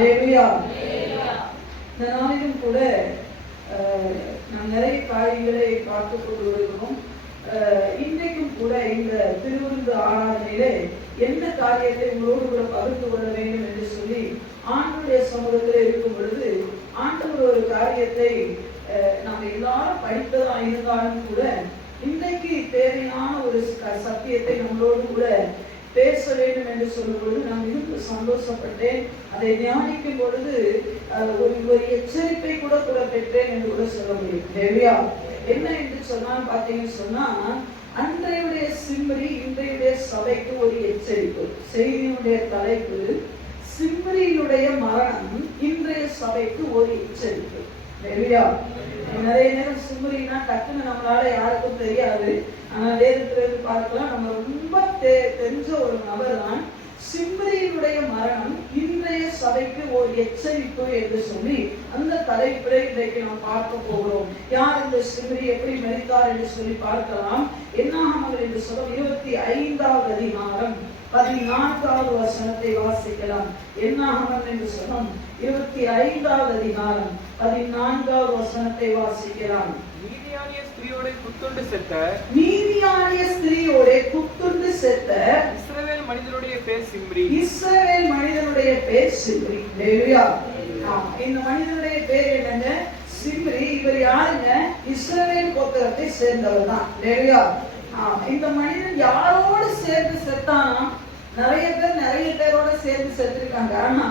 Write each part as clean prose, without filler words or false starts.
அல்லேலூயா. இந்த நாளிலும் கூட நாம் நிறைய காரியங்களை பார்த்து கொண்டு வருகிறோம். இன்றைக்கும் கூட இந்த திருவிருந்து ஆராதனையிலே என்ன காரியத்தை உங்களோடு கூட பகிர்ந்து கொள்ள வேண்டும் என்று சொல்லி ஆண்டவருடைய சமூகத்தில் இருக்கும் பொழுது ஆண்டவர் ஒரு காரியத்தை நாம் எல்லாரும் படித்ததா இருந்தாலும் கூட இன்றைக்கு தேவையான ஒரு சத்தியத்தை நம்மளோடு கூட பேச வேண்டும் என்று சொல்லும் பொழுது நான் மிகவும் சந்தோஷப்பட்டேன். அதை தியானிக்கும் பொழுது ஒரு எச்சரிப்பை கூட பெற்றேன் என்று கூட சொல்ல முடியும். தேவையா என்ன என்று சொன்னால் பார்த்தீங்கன்னு சொன்னா, அன்றையுடைய சிம்ரி இன்றையுடைய சபைக்கு ஒரு எச்சரிப்பு. செய்தியினுடைய தலைப்பு சிம்ரியினுடைய மரணம் இன்றைய சபைக்கு ஒரு எச்சரிப்பு. தேவையா நிறைய நேரம் சிம்ரினா டக்குன்னு நம்மளால யாருக்கும் தெரியாது. ஆனா வேதத்திலிருந்து பார்க்கலாம், நம்ம ரொம்ப தெரிஞ்ச ஒரு நபர் தான். சிம்ரியினுடைய மரணம் இன்றைய சபைக்கு ஒரு எச்சரிப்பு என்று சொல்லி அந்த தலைப்பில் இன்றைக்கு நாம் பார்க்க போகிறோம். யார் இந்த சிம்ரி, எப்படி மரித்தார் என்று சொல்லி பார்க்கலாம். என்னாகமங்கள் என்று சொல்ல 25வது அதிகாரம் 14வது வசனத்தை வாசிக்கலாம். என்னாகமம் என்று சொல்லும் 25வது அதிகாரம் 14வது வசனத்தை வாசிக்கலாம். நீதியானிய ஸ்திரீயோட குத்துண்டு செத்த இஸ்ரவேல் மனிதனுடைய பேர் சிம்ரி. இஸ்ரவேல் மனிதனுடைய பேர் சிம்ரி. ஹல்லேலூயா. இந்த மனிதனுடைய பேர் என்னங்க? சிம்ரி. இவர் யாருங்க? இஸ்ரவேல் கோத்திரத்தை சேர்ந்தவர் தான். ஹல்லேலூயா. இந்த மனிதன் யாரோடு சேர்ந்து செத்தானா? நிறைய பேரோட சேர்ந்து செத்துருக்காங்க. ஆனா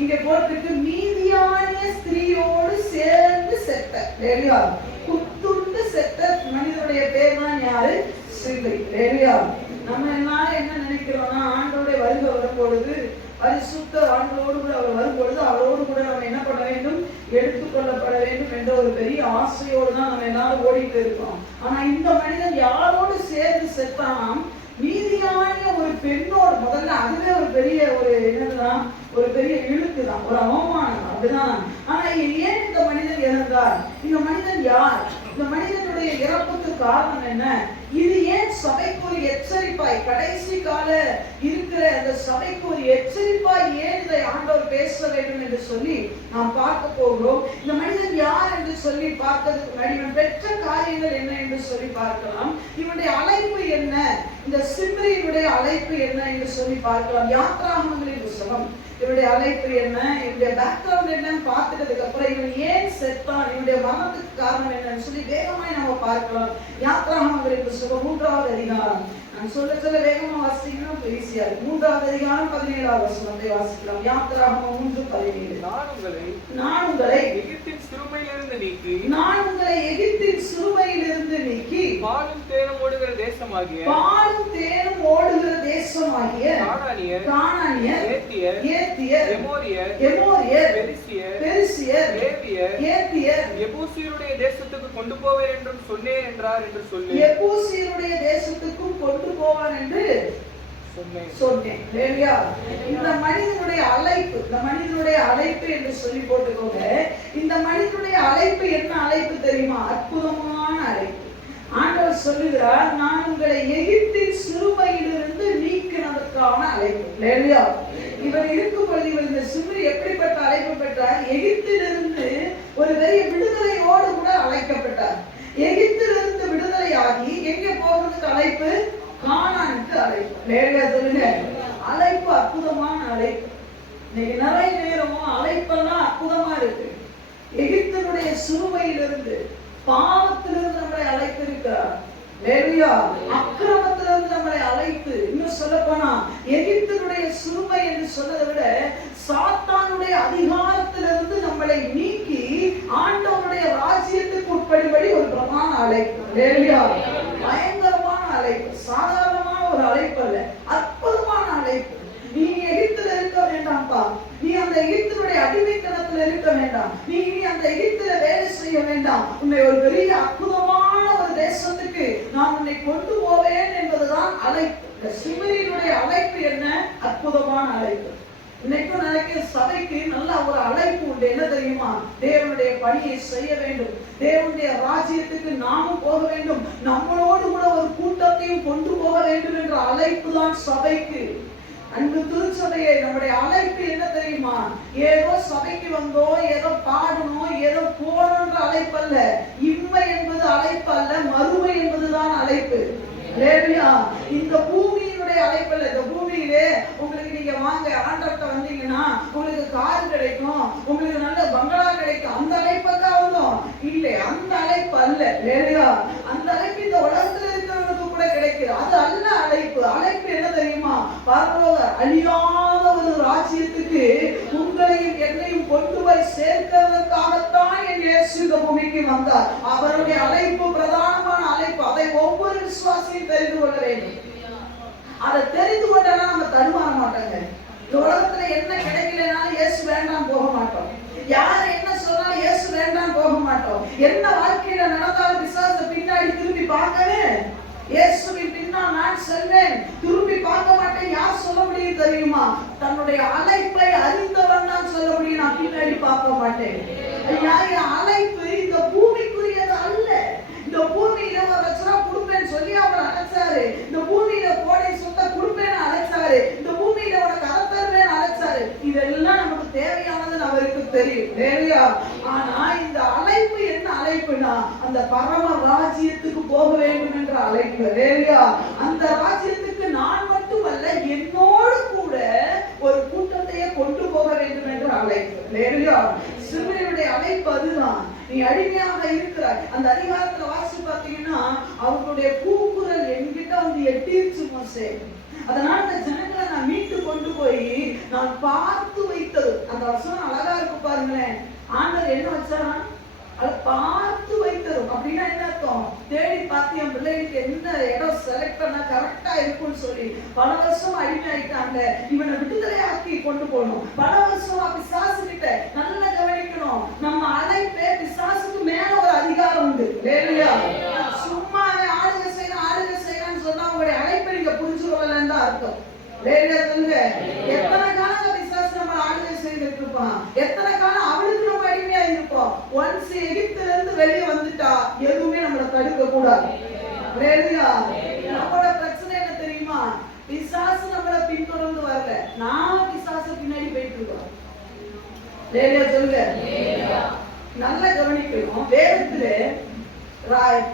இங்க போட்டுட்டு மீதியானிய ஸ்திரீயோடு சேர்ந்து செத்த. ஹல்லேலூயா. குத்துண்டு செத்த மனிதனுடைய பேர் தான் யாரு? சிம்ரி. ஹல்லேலூயா. நம்ம எல்லாரும் என்ன நினைக்கிறோம்னா, ஆண்டோடைய வருகை வரும்பொழுது பரிசுத்த ஆண்டோடு கூட அவர் வரும்பொழுது அவரோடு கூட நம்ம என்ன பண்ண வேண்டும்? எடுத்துக்கொள்ளப்பட வேண்டும் என்ற ஒரு பெரிய ஆசையோடு தான் நம்ம எல்லாரும் ஓடிட்டு இருக்கோம். ஆனா இந்த மனிதன் யாரோடு சேர்ந்து செத்தானாம்? மீதியான ஒரு பெண்ணோடு. முதல்ல அதுவே ஒரு பெரிய ஒரு என்னதுதான், ஒரு பெரிய இழுக்கு தான், ஒரு அவமானம் அப்படிதான். ஆனா ஏன் இந்த மனிதன் இறந்தார்? இந்த மனிதன் யார்? இந்த மனிதனுடைய இறப்புக்கு காரணம் என்ன? இது ஏன் சபைக்கு ஒரு எச்சரிப்பாய், கடைசி கால இருக்கிற அந்த சபைக்கு ஒரு எச்சரிப்பாய் ஏன் இதை ஆண்டவர் பேச வேண்டும் என்று சொல்லி நாம் பார்க்க போகிறோம். இந்த மனிதன் யார் என்று சொல்லி பார்க்கிறதுக்கு முன்னாடி இவன் பெற்ற காரியங்கள் என்ன என்று சொல்லி பார்க்கலாம். இவனுடைய அழைப்பு என்ன? இந்த சிம்ரியினுடைய அழைப்பு என்ன என்று சொல்லி பார்க்கலாம். யாத்ராகமங்களின் புத்தகம் இவனுடைய அழைப்பு என்ன, இவனுடைய பேக்ரவுண்ட் என்னன்னு பார்த்துட்டதுக்கு அப்புறம் இவன் ஏன் செத்தான், இவனுடைய மரணத்துக்கு காரணம் என்னன்னு சொல்லி வேகமாய் நம்ம பார்க்கலாம். யாத்ராகமங்களின் புத்தகம் 3வது அதிகாரம். நான் சொல்ல வேகமா வாசிக்கணும், ஈஸியா இருக்கு. 3வது அதிகாரம் 17வது வசனத்தை வாசிக்கலாம். யாத்ராகமம் 3:17. நான் உங்களை எகிப்தின் சிறுமையிலிருந்து நீக்கி பாலும் தேனும் ஓடுகிற தேசமாகிய கானானியர், ஏத்தியர், எமோரியர், பெரிசியர், ஏவியர், எபூசியருடைய தேசத்துக்கு கொண்டு போவேன் என்றும் சொன்னேன் என்றார் என்று சொல்லி, எபூசியருடைய தேசத்துக்கும் கொண்டு போவான் என்று சொன்னேன். இந்த மனிதனுடைய அழைப்பு, இந்த மனிதனுடைய அழைப்பு என்று சொல்லி போட்டுக்கோங்க. இந்த மனிதனுடைய அழைப்பு என்ன அழைப்பு தெரியுமா? அற்புதமான அழைப்பு. ஆண்டவர் சொல்லுகிறார், நான் உங்களை எகிப்தின் சிறுமையிலிருந்து நீக்கினதற்கான அழைப்பு. இவர் இருக்கும் பொழுது இவர் இந்த சிம்ரி எப்படிப்பட்ட அழைப்பு பெற்றார்? எகிப்திலிருந்து ஒரு பெரிய விடுதலையோடு கூட அழைக்கப்பட்டார். எகிப்திலிருந்து விடுதலையாகி எங்கே போகிறதுக்கு அழைப்பு? கானானுக்கு அழைப்பு. சொல்லுங்க, அழைப்பு அற்புதமான அழைப்பு. இன்னைக்கு நிறைய நேரமும் அழைப்பெல்லாம் அற்புதமா இருக்கு. எகிப்தினுடைய சிறுமையிலிருந்து, பாவத்திலிருந்து நம்மளை அழைத்து இருக்கிறார். அக்கிரமத்திலிருந்து நம்மளை அழைத்து, இன்னும் சொல்ல போனா எகிப்தினுடைய சிறுமை என்று சொன்னதை விட சாத்தானுடைய அதிகாரத்திலிருந்து நம்மளை நீக்கி ஆண்டவருடைய ராஜ்யத்துக்கு உட்படும்படி ஒரு பிரமாண அழைப்பு. பயங்கரமான அழைப்பு, சாதாரணமான ஒரு அழைப்பு அல்ல, அற்புதமான அழைப்பு. நீ எகிப்தில் இருக்க வேண்டாம்ப்பா, நீ அந்த எகிப்தினுடைய அடிமைத்தனத்தில் இருக்க வேண்டாம், நீ அந்த எகிப்தில வேலை செய்ய வேண்டாம், உன்னை ஒரு பெரிய அற்புதமான ஒரு தேசத்துக்கு நான் உன்னை கொண்டு போவேன் என்பதுதான் அழைப்பு. இந்த சிம்ரியினுடைய அழைப்பு என்ன? அற்புதமான அழைப்பு. இன்னைக்கும் நினைக்கிற சபைக்கு நல்ல ஒரு அழைப்பு உண்டு. என்ன தெரியுமா? தேவனுடைய பணியை செய்ய வேண்டும், தேவனுடைய ராஜ்யத்துக்கு நாமும் போக வேண்டும், நம்மளோடு கூட ஒரு கூட்டத்தையும் கொண்டு போக வேண்டும் என்ற அழைப்பு தான் சபைக்கு. அன்பு திருச்சபையை, நம்முடைய அழைப்பு என்ன தெரியுமா? ஏதோ சபைக்கு வந்தோம், ஏதோ பாடணும், ஏதோ போகணுன்ற அழைப்பு அல்ல. இம்மை என்பது அழைப்பு அல்ல, மறுமை என்பதுதான் அழைப்பு. இந்த பூமியினுடைய அழைப்பு அல்ல. இந்த பூமியிலே உங்களுக்கு நீங்க வாங்க ஆண்டவர்கிட்ட வந்தீங்கன்னா உங்களுக்கு கார் கிடைக்கும், உங்களுக்கு நல்ல பங்களா கிடைக்கும், அந்த அழைப்புக்காக வந்தோம் இல்லை. அந்த அழைப்பு அல்ல. அந்த அழைப்பு இந்த உலகத்துல இருக்கிறவங்களுக்கு கூட கிடைக்கிறது. அது அல்ல அழைப்பு. அழைப்பு என்ன தெரியுமா? பரலோக அழியாத ஒரு ராஜ்யத்துக்கு உங்களையும் என்னையும் கொண்டு போய் சேர்க்கிறதுக்காகத்தான் என் இயேசு இந்த பூமிக்கு வந்தார். அவருடைய அழைப்பு பிரதானமான அழைப்பு. அதை ஒவ்வொரு விசுவாசியும் தெரிந்து கொள்ள வேண்டும். அதை தெரிந்து கொண்டா நம்ம தடுமாற மாட்டாங்க. இந்த உலகத்துல என்ன கிடைக்கலனாலும் இயேசு வேண்டாம் போக மாட்டோம். யார் என்ன சொன்னாலும் இயேசு வேண்டாம் போக மாட்டோம். என்ன வாழ்க்கையில நடந்தாலும் பிசாசு பின்னாடி திரும்பி பார்க்கவே இயேசுவின் பின்னால் நான் செல்வேன், திரும்பி பார்க்க மாட்டேன். யார் சொல்ல முடியும் தெரியுமா? தன்னுடைய அழைப்பை அறிந்தவன் தான் சொல்ல முடியும், நான் பின்னாடி பார்க்க மாட்டேன். அழைப்பு இந்த பூமிக்குரியது அல்ல. இந்த பூமியில ஒரு லட்சம் கொடுப்பேன்னு சொல்லி அவர் அழைச்சாரு. இந்த பூமியில கோடை சொத்தை கொடுப்பேன்னு அழைச்சாரு. இந்த பூமியில உனக்கு அதை தருவேன்னு அழைச்சாரு. இதெல்லாம் நமக்கு தேவையானதுன்னு அவருக்கு தெரியும். ஆனா இந்த அழைப்பு என்ன அழைப்புனா அந்த பரம ராஜ்யத்துக்கு போக வேண்டும் என்ற அழைப்பு. அந்த ராஜ்யத்துக்கு நான் மட்டுமல்ல, என்னோடு கூட ஒரு கூட்டத்தையே கொண்டு போக வேண்டும் என்ற அழைப்பு. சிறுவனுடைய அழைப்பு அதுதான். நீ அடிமையாக இருக்கிறாய். அந்த அதிகாரத்துல வாசிச்சு பார்த்தீங்கன்னா அவங்களுடைய கூக்குரல் என்கிட்ட வந்து எட்டிருச்சு மோசே. அதனால இந்த ஜனங்களை நான் மீட்டு கொண்டு போய் நான் பார்த்து வைத்தது. அந்த வசனம் அழகா இருக்கு பாருங்களேன். ஆண்டவர் என்ன வச்சாரா? அதை பார்த்து வைத்தரும். அப்படின்னா என்ன அர்த்தம்? தேடி பார்த்து என் பிள்ளைகளுக்கு என்ன இடம் செலக்ட் பண்ணா கரெக்டா இருக்கும்னு சொல்லி பல வருஷம் அடிமை ஆயிட்டாங்க. இவனை விடுதலை ஆக்கி கொண்டு போகணும். பல வருஷம் பிசாசு கிட்ட நல்லா கவனிக்கணும். நம்ம அழைப்பே பிசாசுக்கு மேல ஒரு அதிகாரம் உண்டு. சும்மா ஆளுக செய்யணும் சொன்னா உங்களுடைய அழைப்பை நீங்க புரிஞ்சு கொள்ளலன்னு தான் அர்த்தம். எத்தனை காலம் பிசாசு நம்ம ஆளுகை செய்துட்டு இருப்பான், எத்தனை காலம் அவளுக்கு நம்ம அடிமையா இருப்போம். ஒன்ஸ் எகிப்துல இருந்து வெளியே வந்துட்டா எதுவுமே நம்மளை தடுக்க கூடாது. நம்மளோட பிரச்சனை என்ன தெரியுமா? பிசாசு நம்மளை பின்தொடர்ந்து வரல, நாம பிசாசு பின்னாடி போயிட்டு இருக்கோம். சொல்லுங்க, நல்லா கவனிக்கணும். வேதத்துல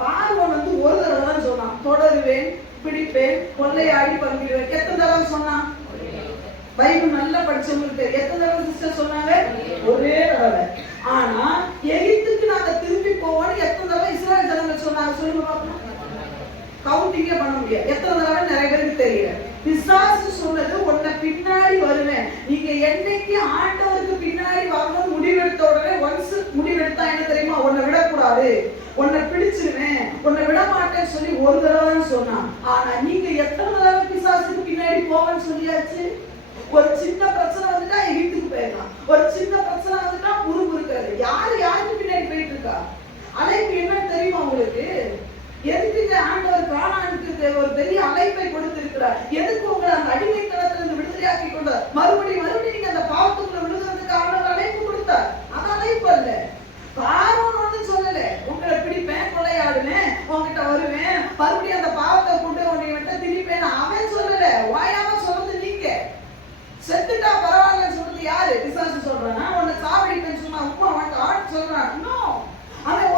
பார்வன் வந்து ஒரு தடவை தான் சொன்னான், தொடருவேன், பிடிப்பேன், கொள்ளையாடி பங்கிடுவேன். எத்தனை தடவை சொன்னான்? பைபிள் நல்லா படிச்சவங்களுக்கு எத்தனை தடவை சிஸ்டர் சொன்னாங்க? ஒரே தடவை. ஆனா எகிப்துக்கு நாங்க திரும்பி போவோம்னு எத்தனை தடவை இஸ்ரவேல் ஜனங்கள் சொன்னாங்க? சொல்லுங்க பாப்போம். கவுண்டிங்கே பண்ண முடியாது. எத்தனை தடவை நிறைய பேருக்கு தெரியல. பிசாசு சொன்னது உன்னை பின்னாடி வருவேன். நீங்க என்னைக்கு ஆண்டவருக்கு பின்னாடி வரணும் முடிவெடுத்த உடனே ஒன்ஸ் முடிவெடுத்தா என்ன தெரியுமா? உன்னை விடக்கூடாது, உன்னை பிடிச்சிருவேன், உன்னை விட மாட்டேன்னு சொல்லி ஒரு தடவை தான் சொன்னான். ஆனா நீங்க எத்தனை தடவை பிசாசுக்கு பின்னாடி போவேன்னு சொல்லியாச்சு? ஒரு சின்ன பிரச்சனை வந்துட்டா வீட்டுக்கு போயிடலாம், ஒரு சின்ன பிரச்சனை வந்துட்டா முறுமுறுக்கிறது. யாருக்கு பின்னாடி போயிட்டு இருக்கா? அழைப்பு என்னன்னு தெரியுமா உங்களுக்கு? எதுக்கு ஆண்டவர் கானானுக்கு ஒரு பெரிய அழைப்பை கொடுத்திருக்கிறார்? எதுக்கு உங்களை அந்த அடிமைத்தனத்துல இருந்து விடுதலையாக்கி கொண்டார்? மறுபடியும் நீங்க அந்த பாவத்துக்குள்ள விழுகிறதுக்கு ஆண்டவர் அழைப்பு கொடுத்தார். அது அழைப்பு அல்ல. பார்வோன் ஒண்ணு சொல்லல, உங்களை பிடிப்பேன், கொள்ளையாடுவேன், உங்ககிட்ட வருவேன், மறுபடியும் அந்த பாவத்தை கொண்டு உன்னை விட்டு திரிப்பேன் அவன் சொல்லல. வாயாம சொல்றது நீங்க. செத்துட்டா பரவாயில்லன்னு சொல்றது யாரு? பிசாசு சொல்றானா? உன்னை சாவடிப்பேன்னு சொன்னா உமா அவன் ஆட் சொல்றான். அவன்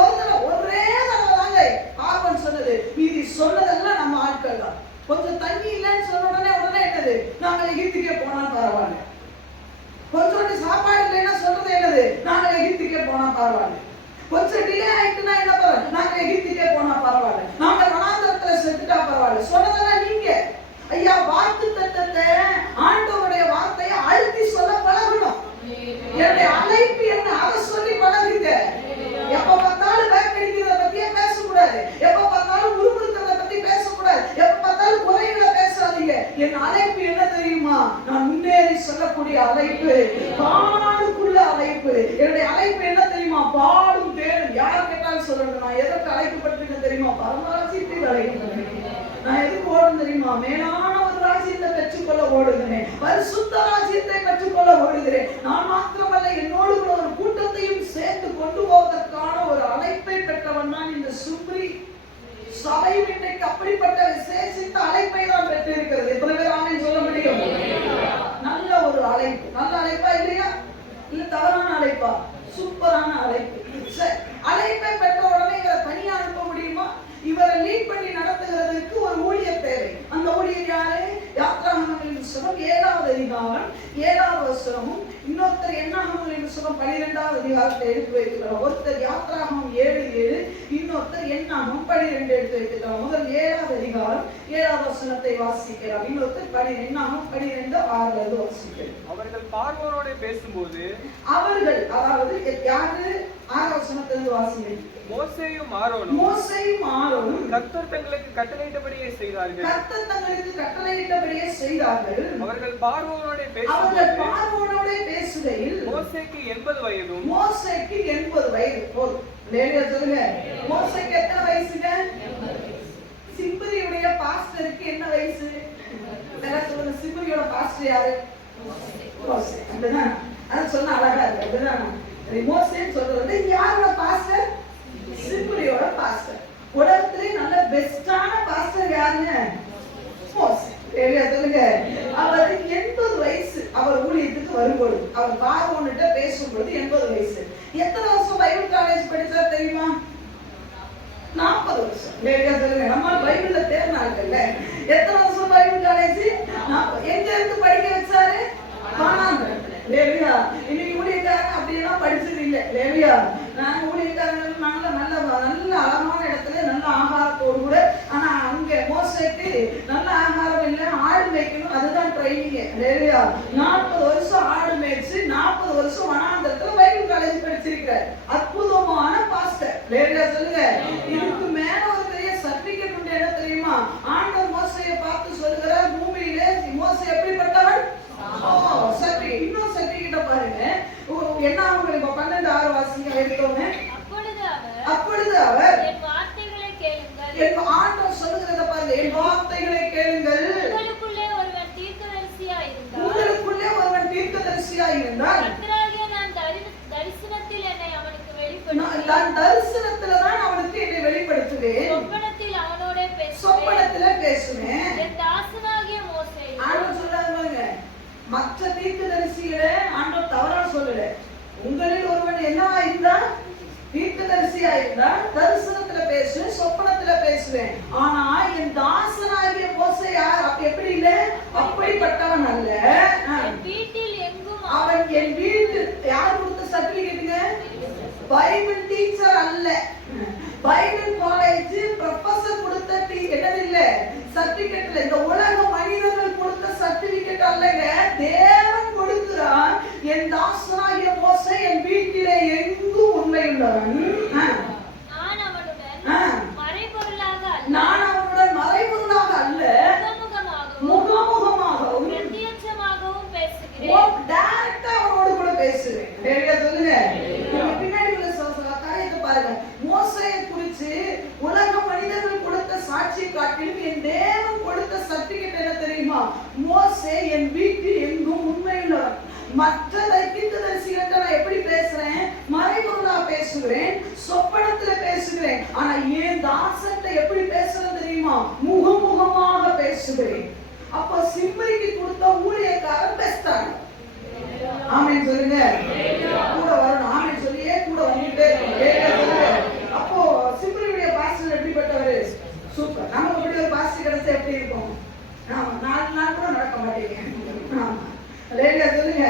ஒரே தடவை தாங்க பார்வன் சொன்னது. மீதி சொன்னதெல்லாம் நம்ம ஆட்கள் தான். கொஞ்சம் தண்ணி இல்லைன்னு சொன்ன உடனே என்னது? நாங்க எகிப்துக்கே போனா பரவாயில்ல. கொஞ்சோண்டு சாப்பாடு இல்லைன்னா சொல்றது என்னது? நாங்க எகிப்துக்கே போனா பரவாயில்ல. கொஞ்சம் டிலே ஆயிட்டுனா என்ன பரவாயில்ல, நாங்க எகிப்துக்கே போனா பரவாயில்ல, நாங்க வனாந்தரத்துல செத்துட்டா பரவாயில்ல. சொன்னதெல்லாம் நீங்க. ஐயா, வாக்கு தத்தத்தை ஆண்டவருடைய வார்த்தையை அழுத்தி சொல்ல பழகணும். என்னுடைய அழைப்பு என்ன அதை சொல்லி பழகுங்க. எப்ப பார்த்தாலும் பேக்கடிக்கிறத பத்தியே பேசக்கூடாது, எப்ப பார்த்தாலும் உருமுறுக்கிறத பத்தி பேசக்கூடாது, எப்ப பார்த்தாலும் குறைகளை பேசாதீங்க. என் அழைப்பு என்ன தெரியுமா? நான் முன்னேறி சொல்லக்கூடிய அழைப்பு, பாடுக்குள்ள அழைப்பு. என்னுடைய அழைப்பு என்ன தெரியுமா? பாடும் தேடும். யார் கேட்டாலும் சொல்லணும், நான் எதற்கு அழைக்கப்பட்டிருக்கேன் தெரியுமா? பரமராஜ்யத்தில் அழைக்கப்பட்டிருக்கேன். நான் எதுக்கு ஓடும் தெரியுமா? மேலான ஒரு ராஜ்யத்தை பெற்றுக்கொள்ள ஓடுகிறேன், பரிசுத்த ராஜ்யத்தை பெற்றுக்கொள்ள ஓடுகிறேன். நான் மாத்திரமல்ல, என்னோடு கூட ஒரு கூட்டத்தையும் சேர்த்து கொண்டு போவதற்கான ஒரு அழைப்பை பெற்றவன் தான் இந்த சுப்ரி சபையும். இன்றைக்கு அப்படிப்பட்ட விசேஷித்த அழைப்பை தான் பெற்றிருக்கிறது. எத்தனை பேர் ஆமென் சொல்ல முடியும்? நல்ல ஒரு அழைப்பு. நல்ல அழைப்பா இல்லையா? இல்ல தவறான அழைப்பா? சூப்பரான அழைப்பு. அழைப்பை பெற்ற உடனே இவரை தனியா அனுப்ப முடியுமா? இவரை லீட் பண்ணி நடத்துகிறதுக்கு ஒரு ஊழியர் தேவை. அந்த ஊழியர் யாரு? யாத்ராகமங்களின் புத்தகம் 7வது அதிகாரம் 7வது வசனமும், இன்னொருத்தர் என்னாகமங்களின் புத்தகம் 12வது அதிகாரத்தை எடுத்து வைக்கிறார். ஒருத்தர் யாத்ராகமம் 7:7, இன்னொருத்தர் என்னாகமம் 12 எடுத்து வைக்கிறார். முதல் 7வது அதிகாரம் 7வது வசனத்தை வாசிக்கிறார். இன்னொருத்தர் என்னாகமம் 12:6 வாசிக்கிறார். அவர்கள் பார்வோனோடு பேசும்போது, அவர்கள் அதாவது யாரு? 6வது வசனத்திலிருந்து வாசிக்கிறேன். மோசேயும் ஆரோனும் கர்த்தர் தங்களுக்கு கட்டளையிட்டபடியே செய்தார்கள். அவர்கள் பார்வோனோடு பேசுகையில் மோசேக்கு 80 வயதும். மோசேக்கு 80 வயது. போதும். லேடியா சொல்லுங்க. மோசேக்கு எத்தனை வயசுங்க? சிம்ரியுடைய பாஸ்டருக்கு என்ன வயசு? சொல்லுங்க. சிம்ரியோட பாஸ்டர் யாரு? மோசே. அப்படிதான். அது சொன்னா அழகா இருக்கு. அப்படிதான். மோசேன்னு சொல்றது யாரோட பாஸ்டர்? சிம்ரியோட பாஸ்டர். உலகத்திலே நல்ல பெஸ்டான பாஸ்டர் யாருங்க? மோசே. சொல்லுங்க. அவர் 80 வயசு. அவர் ஊழியத்துக்கு வரும்போது, அவர் பார்வோன்கிட்ட பேசும்போது 80 வயசு. எத்தனை வருஷம் பைபிள் காலேஜ் படிச்சார் தெரியுமா? 40 வருஷம். சொல்லுங்க. நம்ம பைபிள்ல தேர்னாங்கல்ல. எத்தனை வருஷம் பைபிள் காலேஜ்? 40. எங்க இருந்து படிக்க வச்சாரு? கானான்ல. இன்னைக்கு ஊழியக்காரங்க அப்படியெல்லாம் படிச்சது இல்லை. லேவியா நாங்க ஊழியக்காரங்க நல்ல நல்ல நல்ல அழகான இடத்துல நல்ல ஆகாரத்தோடு கூட. ஆனா அங்க மோசேக்கு நல்ல ஆகாரம் இல்லை, ஆடு மேய்க்கணும், அதுதான் ட்ரைனிங். லேவியா 40 வருஷம் ஆடு மேய்ச்சு 40 வருஷம் வனாந்தரத்துல பைபிள் காலேஜ் படிச்சிருக்கிறார். அற்புதமான பாஸ்டர். லேவியா சொல்லுங்க. இதுக்கு மேல ஒரு பெரிய சர்டிபிகேட் உண்டு. என்ன தெரியுமா? ஆண்டவர் மோசேயை பார்த்து சொல்லுகிறார், பூமியிலே மோசே எப்படிப்பட்டவன்? இன்னும் சர்டிபிகேட்ட பாருங்க. என்ன ஆகும்? 12:6 வாசிங்க எடுத்தோங்க. அப்பொழுது அவர் என் வார்த்தைகளை கேளுங்கள். என் ஆண்டவர் சொல்லுகிறத பாருங்க. என் வார்த்தைகளை கேளுங்கள். உங்களுக்குள்ளே ஒருவன் தீர்க்கதரிசியாய் இருந்தால் கர்த்தராகிய நான் தரிசனத்தில் என்னை அவனுக்கு வெளிப்படுத்துவேன். நான் தரிசனத்துல தான் அவனுக்கு என்னை வெளிப்படுத்துவேன். சொப்பனத்திலே பேசுவேன். என் தாசனாகிய மோசே. ஆண்டவர் சொல்றாங்க பாருங்க. மற்ற தீர்க்கதரிசிகளை ஆண்டவர் தவறா சொல்லல. உங்களில் ஒருவன் என்னவா இருந்தா? தீர்க்கதரிசியா இருந்தா தரிசனத்துல பேசுவேன், சொப்பனத்துல பேசுவேன். ஆனா என் தாசனாகிய மோசே யார்? எப்படி இல்ல? அப்படிப்பட்டவன் அல்ல. அவன் என் வீட்டு யார் கொடுத்த சர்டிபிகேட்டுங்க? பைபிள் டீச்சர் அல்ல. பைபிள் காலேஜ் ப்ரொஃபசர் கொடுத்த என்னது இல்ல சர்டிபிகேட். இந்த உலக மனிதர்கள் கொடுத்த சர்டிபிகேட் அல்லங்க. தேவன் கொடுக்கிறான். என் தாசனாகிய மோசே என் வீட்டிலே எங்கும் உண்மையுள்ளவன். நான் அவனுடன் மறைபொருளாக அல்ல, முகமுகமாகவும் டைரக்டா அவனோடு கூட பேசுவேன். சொல்லுங்க. பின்னாடி உள்ள காரியத்தை பாருங்க. மோசேயை குறித்து உலக மனிதர்கள் கொடுத்த சாட்சி காட்டிலும் என் தேவன் கொடுத்த சர்டிபிகேட் என்ன தெரியுமா? மோசே என் வீட்டில் எங்கும் உண்மையுள்ளவன். மற்ற தீர்க்கதரிசிகிட்ட நான் எப்படி பேசுறேன்? மறைபொருளா பேசுகிறேன், சொப்பனத்துல பேசுகிறேன். ஆனா என் தாசன்ட்ட எப்படி பேசுறேன் தெரியுமா? முகமுகமாக பேசுகிறேன். அப்ப சிம்ரிக்கு கொடுத்த ஊழியக்காரன் பெஸ்டான. ஆமென் சொல்லுங்க. கூட வரணும். ஆமென் சொல்லியே கூட வந்துட்டே இருக்கணும். அப்போ சிம்ரியுடைய பாஸ்டர் எப்படிப்பட்டவர்? சூப்பர். நமக்கு இப்படி ஒரு பாஸ்டர் கிடைச்சா எப்படி இருக்கும்? ஆமா, 4 நாள் கூட நடக்க மாட்டேங்க. ஆமா, சொல்லுங்க.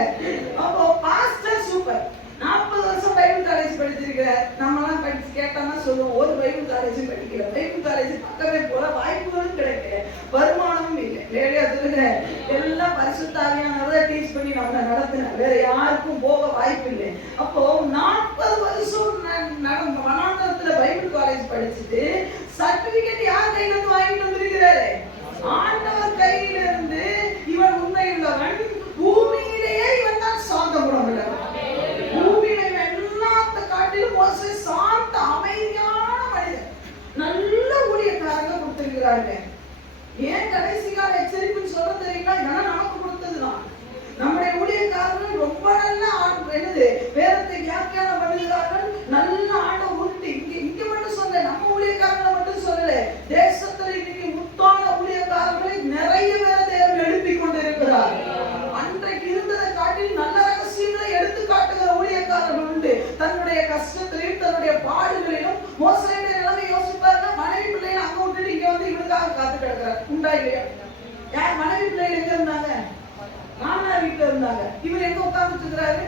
அப்போ பாஸ்டர் சூப்பர். 40 வருஷம் பைபிள் காலேஜ் படிச்சிருக்கிறார். நம்மலாம் படிச்சு கேட்டோம்னா சொல்லுவோம், ஒரு பைபிள் காலேஜ் படிக்கிற. பைபிள் காலேஜ் பக்கமே போல வாய்ப்புகளும் கிடைக்கல, வருமானமும் இல்லை. லேடியா சொல்லுங்க. எல்லாம் பரிசுத்த ஆவியானவரை டீச் பண்ணி நம்ம நடத்தின, வேற யாருக்கும் போக வாய்ப்பு இல்லை. அப்போ 40 வருஷம் வனாந்தரத்துல பைபிள் காலேஜ் படிச்சுட்டு சர்டிபிகேட் யார் கையில இருந்து வாங்கிட்டு வந்திருக்கிறாரு? ஆண்டவர் கையில இருந்து. இவன் உண்மையுள்ளவன். பூமியிலேயே இவன் தான் சாந்தமுள்ளவன். பூமியில எல்லாத்த காட்டிலும் மோசே சாந்த அமைதியான மனிதன். நல்ல ஊழியக்காரங்க கொடுத்திருக்கிறாங்க. ஏன் கடைசி கால எச்சரிப்புன்னு சொல்ல தெரியுங்களா? இதெல்லாம் நமக்கு கொடுத்ததுதான். நம்முடைய ஊழியக்காரர்கள் ரொம்ப நல்ல என்னது வேதத்தை வியாக்கியானம் பண்ணுகிறார்கள். நல்ல ஆண்ட உருட்டி இங்க மட்டும் சொல்ல, நம்ம ஊழியக்காரங்களை மட்டும் சொல்லல, தேசத்துல இன்னைக்கு முத்தான ஊழியக்காரர்களை நிறைய பேரை கஷ்டத்திலையும் தன்னுடைய பாடுகளிலும் மோசேயுடைய நிலைமை யோசிப்பாருங்க. மனைவி பிள்ளைகளை அங்க விட்டுட்டு இங்க வந்து இவனுக்காக காத்து கிடக்குறாரு. உண்டா இல்லையா? யார் மனைவி பிள்ளைகள் எங்க இருந்தாங்க? மாமனார் வீட்டுல இருந்தாங்க. இவர் எங்க உட்கார்ந்துட்டு இருக்கிறாரு?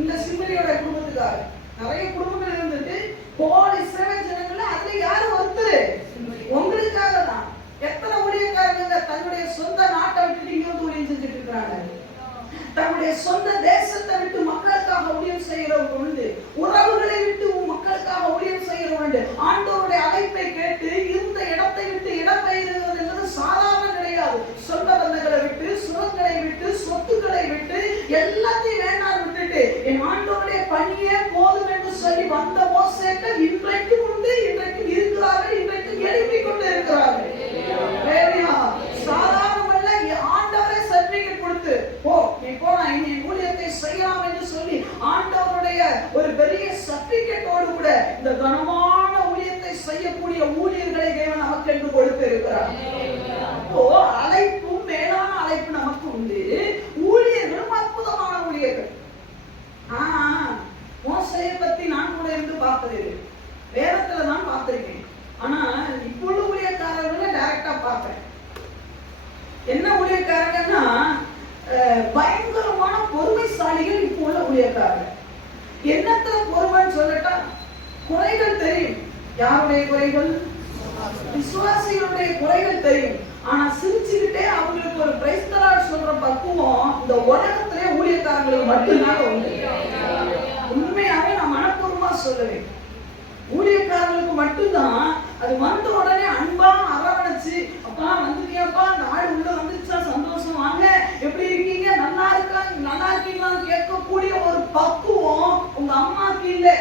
இந்த சிம்ரியோட குடும்பத்துக்காக. நிறைய குடும்பங்கள் இருந்துட்டு போல் இஸ்ரவேல் ஜனங்கள்ல அதுல யாரு ஒருத்தர் உங்களுக்காக தான். எத்தனை ஊழியக்காரங்க தன்னுடைய சொந்த நாட்டை விட்டுட்டு இங்க வந்து ஊழியம் செஞ்சுட்டு இருக்கிறாங்க. தன்னுடைய சொந்த தேசத்தை விட்டு மக்களுக்காக ஊழியம் செய்யறவங்க உண்டு. உறவுகளை விட்டு மக்களுக்காக ஊழியம் செய்யறவங்க உண்டு. ஆண்டவருடைய அழைப்பை கேட்டு இருந்த இடத்தை விட்டு இடம்பெயர்கிறது என்பது சாதாரண கிடையாது. சொந்த பந்தங்களை விட்டு, சுரங்களை விட்டு, சொத்துக்களை விட்டு, எல்லாத்தையும் வேண்டாம் விட்டுட்டு என் ஆண்டவருடைய பணியே போதும் என்று சொல்லி வந்த மோசேக்கள் இன்றைக்கும் உண்டு, இன்றைக்கும் இருக்கிறார்கள், இன்றைக்கும் எழுப்பிக் கொண்டு இருக்கிறார்கள். சாதாரணமல்ல, ஆண்டவரை சர்டிபிகேட் கொடுத்து போ, நீ போனா இனி ஊழியத்தை செய்யலாம் என்று சொல்லி ஆண்டவருடைய ஒரு பெரிய சர்டிபிகேட்டோடு கூட இந்த கனமான ஊழியத்தை செய்யக்கூடிய ஊழியர்களை தேவன் நமக்கு என்று கொடுத்து இருக்கிறார். அப்போ அழைப்பும் மேலான அழைப்பு நமக்கு உண்டு. ஊழியர்களும் அற்புதமான ஊழியர்கள். மோசேயை பத்தி நான் கூட இருந்து பார்த்ததில்லை, வேதத்துல தான் பார்த்திருக்கேன். ஆனா இப்போ உள்ள ஊழியக்காரர்களை டைரக்டா பார்ப்பேன். என்ன ஊழியக்காரங்கன்னா பயங்கரமான பொறுமைசாலிகள் இப்போ உள்ள ஊழியக்காரர்கள். என்னத்துல பொறுமைன்னு சொல்லட்டா, குறைகள் தெரியும். யாருடைய குறைகள்? விசுவாசிகளுடைய குறைகள் தெரியும். ஆனா சிரிச்சுக்கிட்டே அவங்களுக்கு ஒரு பிரைஸ் தி லார்ட் சொல்ற பக்குவம் இந்த உலகத்திலே ஊழியக்காரங்களுக்கு மட்டும்தான் உண்டு. உண்மையாவே நான் மனப்பூர்வமா சொல்லுவேன், ஊழியக்காரங்களுக்கு மட்டும்தான் அது வந்த உடனே அன்பா அரவணைச்சு, அப்பா வந்துட்டியாப்பா, நாடு உள்ள வந்துருச்சா, சந்தோஷம், வாங்க, எப்படி இருக்கீங்க, நல்லா இருக்கீங்களான்னு கேட்கக்கூடிய ஒரு பக்குவம் உங்க அம்மாக்கு இல்லை,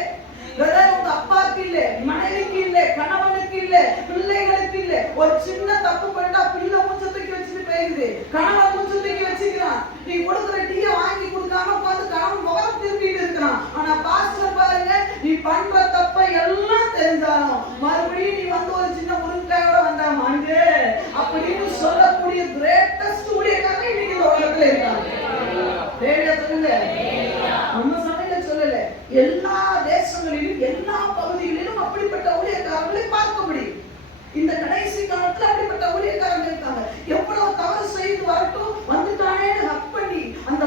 உங்க அப்பாக்கு இல்லை, மனைவிக்கு இல்லை, கணவனுக்கு இல்லை, பிள்ளைகளுக்கு இல்லை. ஒரு சின்ன தப்பு பண்ணா பிள்ளை மூச்சத்துக்கு வச்சுட்டு போயிருது, கணவன் மூச்சத்துக்கு வச்சுக்கிறான். நீ கொடுக்குற டீய வாங்கி கொடுக்காம பார்த்து கணவன் முகம் திரும்பிட்டு இருக்கிறான். ஆனா பாஸ்டர் பாருங்க, நீ பண்ற தப்ப எல்லாம் தெரிஞ்சாலும் மறுபடியும் நீ வந்து ஒரு சின்ன முருங்கையோட வந்தாங்க அப்படின்னு சொல்லக்கூடிய கிரேட்டஸ்ட் ஊழியக்காரங்க இன்னைக்கு இந்த உலகத்துல இருக்காங்க. நம்ம சபையில சொல்லல, எல்லா தேசங்களிலும் எல்லா பகுதிகளிலும் அப்படிப்பட்ட ஊழியக்காரர்களை பார்க்க முடியும். இந்த கடைசி காலத்துல அப்படிப்பட்ட ஊழியக்காரங்க இருக்காங்க. எவ்வளவு தவறு செய்து வரட்டும், வந்துட்டானே ஹக் பண்ணி அந்த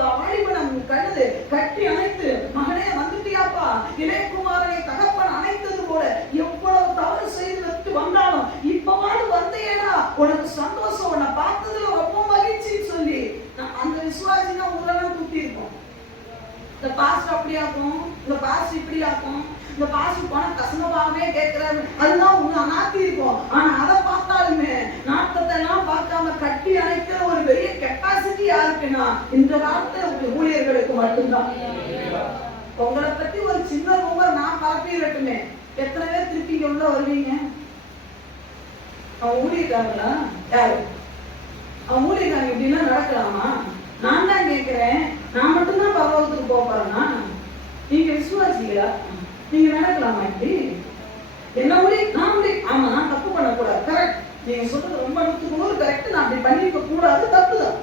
வாலிபனை கழுது கட்டி அணைத்து, மகனே வந்துட்டியாப்பா, இளையகுமாரனை தகப்பன் அணைத்தது போல எவ்வளவு தவறு செய்து வச்சு வந்தாலும் இப்பவாது வந்தேனா உனக்கு சந்தோஷம், உன்னை பார்த்ததுல ரொம்ப மகிழ்ச்சின்னு சொல்லி அந்த விசுவாசினா உங்களெல்லாம் தூக்கி இருக்கும். இந்த பாஸ்ட் அப்படியாக்கும், இந்த பாஸ்ட் இப்படியாக்கும், இந்த பாஸ்ட் போன கசனமாகவே கேட்கிறாரு, அதுதான் உங்க நாத்தி இருக்கும். ஆனா அதை பார்த்தாலுமே நாட்டத்தை எல்லாம் பார்க்காம கட்டி அணைக்கிற ஒரு பெரிய கெப்பாசிட்டி யாருக்குன்னா இந்த காலத்துல ஊழியர்களுக்கு மட்டும்தான். உங்களை பத்தி ஒரு சின்ன ரூமர் நான் பரப்பிடட்டுமே, எத்தனை பேர் திருப்பி இங்க உள்ள வருவீங்க? அவன் ஊழியக்காரங்களா? யாரு அவன் ஊழியக்காரங்க? இப்படின்னா நடக்கலாமா? நான் தான் கேட்கிறேன், நான் மட்டும்தான் பரலோகத்துக்கு போறேன்னா நீங்க விசுவாசிகளா? நீங்க நடக்கலாமா? இப்படி என்ன ஊழி? நான் ஊழி? ஆமா, நான் தப்பு பண்ணக்கூடாது, கரெக்ட். நீங்க சொல்றது ரொம்ப 100% கரெக்ட். நான் அப்படி பண்ணிருக்க கூடாது, தப்புதான்.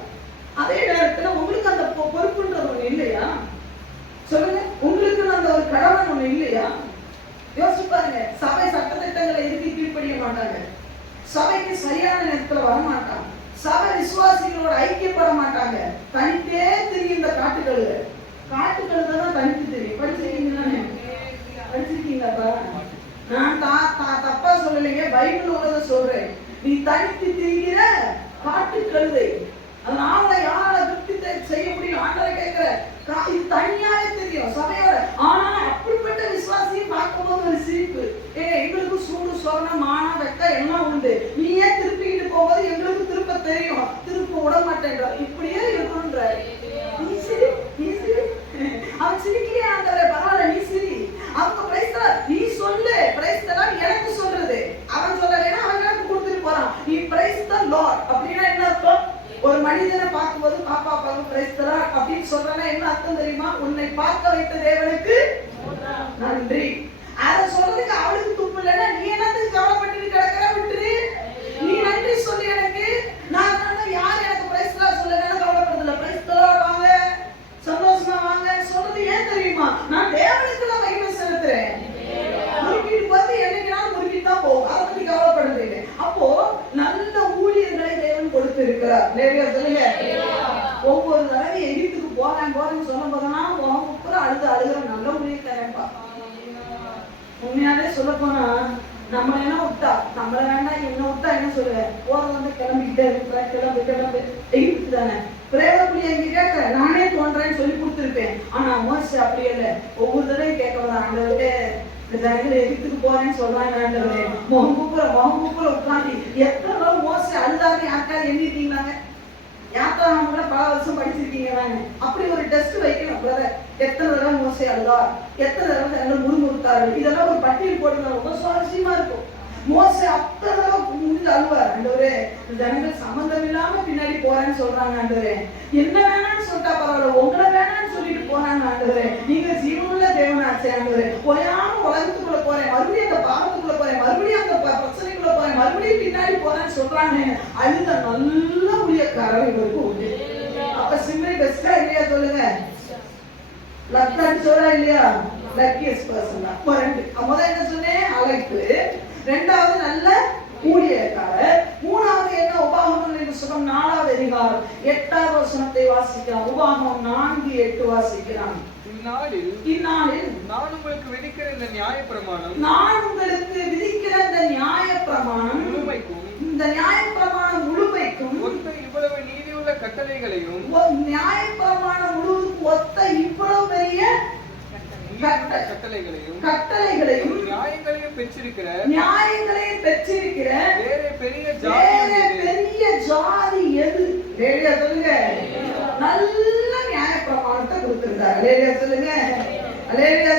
அதே நேரத்துல உங்களுக்கு அந்த பொறுப்புன்றது ஒண்ணு இல்லையா? சொல்லுங்க, உங்களுக்கு அந்த ஒரு கடமை ஒண்ணு இல்லையா? யோசிச்சு பாருங்க. சபை சட்டத்திட்டங்களை எதுக்கு கீழ்ப்படிய மாட்டாங்க, சபைக்கு சரியான நேரத்துல வர மாட்டாங்க, சபை விசுவாசிகளோட ஐக்கியப்பட மாட்டாங்க, தனித்தே தெரியும். இந்த காட்டுக்கழுதை தான் தனித்து தெரியும். படிச்சிருக்கீங்களானே? படிச்சிருக்கீங்களாப்பா? நான் தப்பா சொல்லலைங்க, பைபிள் உள்ளத சொல்றேன். நீ தனித்து திரிகிற காட்டுக்கழுதை, அதனால யாரால திருப்தி செய்ய முடியும்? ஆண்டவரை கேட்கிற இது தனியாவே தெரியும் சபையோட. ஆனா அப்படிப்பட்ட விசுவாசியும் பார்க்கும்போது ஒரு சிரிப்பு, எங்களுக்கு சூடு சொரணம் மானம் வெக்க எல்லாம் உண்டு, நீயே திருப்பிக்கிட்டு போகும்போது எங்களுக்கு திருப்ப தெரியும், திருப்ப விட மாட்டேன்ற, இப்படியே இருக்கணும்ன்ற. நீ சிரி, நீ சிரி, அவன் சிரிக்கலையா? ஆண்டவரே பரவாயில்ல, நீ சிரி, அவங்க பிரைஸ் நீ சொல்லு, பிரைஸ் தரான் எனக்கு சொல்றது, அவன் சொல்லலைன்னா அவன் எனக்கு கொடுத்துட்டு போறான். நீ பிரைஸ் தி லார்ட் அப்படின்னா என்ன அர்த்தம்? ஒரு மனிதனை பார்க்கும்போது பாப்பா பிரைஸ் தி லார்ட் அப்படின்னு சொல்றானா என்ன அர்த்தம் தெரியுமா? உன்னை பார்க்க வைத்த தேவனுக்கு நன்றி. அத சொல்றதுக்கு அவளுக்கு துப்பு இல்லைன்னா நீ என்னத்துக்கு கவலைப்பட்டு கிடக்கிற? விட்டுரு, நீ நன்றி சொல்லி எனக்கு. நான் யார் எனக்கு பிரைஸ் தி லார்ட் சொல்லலன்னு கவலைப்படுறதில்ல. பிரைஸ் தி லார்ட் வாங்க, சந்தோஷமா வாங்க சொல்றது ஏன் தெரியுமா? நான் தேவனுக்குள்ள மகிமை செலுத்த சொல்லுவேன், போறது வந்து கிளம்பிக்கிட்டே இருக்கிறேன், கிளம்பு எகிப்து தானே, பிரேத புள்ளி எங்க கேட்க நானே தோன்றேன்னு சொல்லி கொடுத்துருப்பேன். ஆனா மோசே அப்படி இல்லை, ஒவ்வொரு தடவையும் கேட்க வந்தேன், ஆண்டவரே இந்த ஜனங்கள் எகிப்துக்கு போறேன்னு சொல்றாங்க ஆண்டவரே, முகம்புக்குள்ள உட்காந்து எத்தனை நாள் மோசே அழுதாரு யாருக்காவது எண்ணிருக்கீங்களாங்க? யாத்திராமங்கள பல வருஷம் படிச்சிருக்கீங்க நாங்க. அப்படி ஒரு டெஸ்ட் வைக்கணும் பிரதர், எத்தனை தடவை மோசே அழுதா, எத்தனை தடவை முறுமுறுத்தாரு, இதெல்லாம் ஒரு பட்டியல் போட்டு ரொம்ப சுவாரஸ்யமா இருக்கும். மோசே அத்தனை தடவை முடிஞ்சு அழுவார், ஆண்டவரே ஜனங்கள் சம்பந்தம் இல்லாம பின்னாடி போறேன்னு சொல்றாங்க ஆண்டவரே, என்ன வேணாம்னு சொல்லிட்டா பரவாயில்ல, உங்களை வேணாம்னு சொல்லிட்டு போறாங்க ஆண்டவரே, நீங்க ஜீவனுள்ள தேவனாச்சே ஆண்டவரே, போயாம உலகத்துக்குள்ள போறேன், மறுபடியும் அந்த பாவத்துக்குள்ள போறேன், மறுபடியும் அந்த பிரச்சனைக்குள்ள போறேன், மறுபடியும் பின்னாடி போறேன்னு சொல்றாங்க. அழுத நல்ல ஊழியக்காரர் இவருக்கு உண்டு. அப்ப சிம்ரி பெஸ்டா இல்லையா சொல்லுங்க? லக் அடிச்சோரா இல்லையா? லக்கியஸ்ட் பர்சன் தான். முதல்ல என்ன சொன்னேன்? அழைப்பு. ரெண்டாவது நல்ல ஊழியக்காரர். மூணாவது என்ன? உபாகமம் என்று சொல்லும் 4வது அதிகாரம் 8வது வசனத்தை வாசிக்கலாம். உபாகமம் 4:8 வாசிக்கலாம். இந்நாளில் நான் உங்களுக்கு விதிக்கிற இந்த நியாயப்பிரமாணம், இந்த நியாயப்பிரமாணம் முழுமைக்கும் ஒத்த இவ்வளவு நீதியுள்ள கட்டளைகளையும், நியாயப்பிரமாணம் முழுவதுக்கும் ஒத்த இவ்வளவு பெரிய கட்டளைகளையும் நியாயங்களையும் பெற்றிருக்கிற வேற பெரிய ஜாதி எது? சொல்லுங்க. நல்ல நியாயப்பிரமாணத்தை கொடுத்திருந்தார். சொல்லுங்க,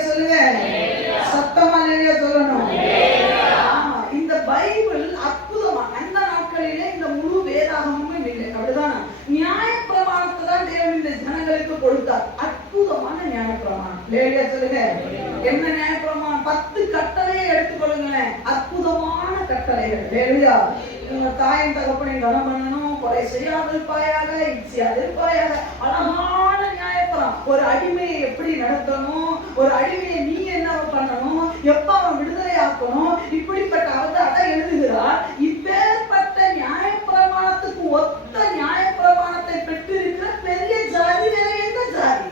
சொல்லுங்க, சத்தமா சொல்லணும். ஆமா, இந்த பைபிள் அற்புதமா அந்த நாட்களிலே இந்த முழு வேதாகமும் இல்லை, அப்படிதான் நியாயப்பிரமாணத்தை தான் தேவன் இந்த ஜனங்களுக்கு கொடுத்தார். அற்புதமான நியாயப்பிரமாணம். சொல்லுங்க, என்ன நியாயப்பிரமாணம்? 10 கட்டளையை எடுத்துக்கொள்ளுங்களேன், அற்புதமான கட்டளைகள். தாயின் தகப்பனை கனம் பண்ணணும், கொலை செய்யாதிருப்பாயாக, இச்சியாதிருப்பாயாக, அழகான நியாயப்பிரமாணம். ஒரு அடிமையை எப்படி நடத்தணும், ஒரு அடிமையை நீ என்ன பண்ணணும், எப்ப அவன் விடுதலை ஆக்கணும், இப்படிப்பட்ட அதான் எழுதுகிறார். இப்பேற்பட்ட நியாயப்பிரமாணத்துக்கு ஒத்த நியாயப்பிரமாணத்தை பெற்றிருக்கிற பெரிய ஜாதி வேற எந்த ஜாதி?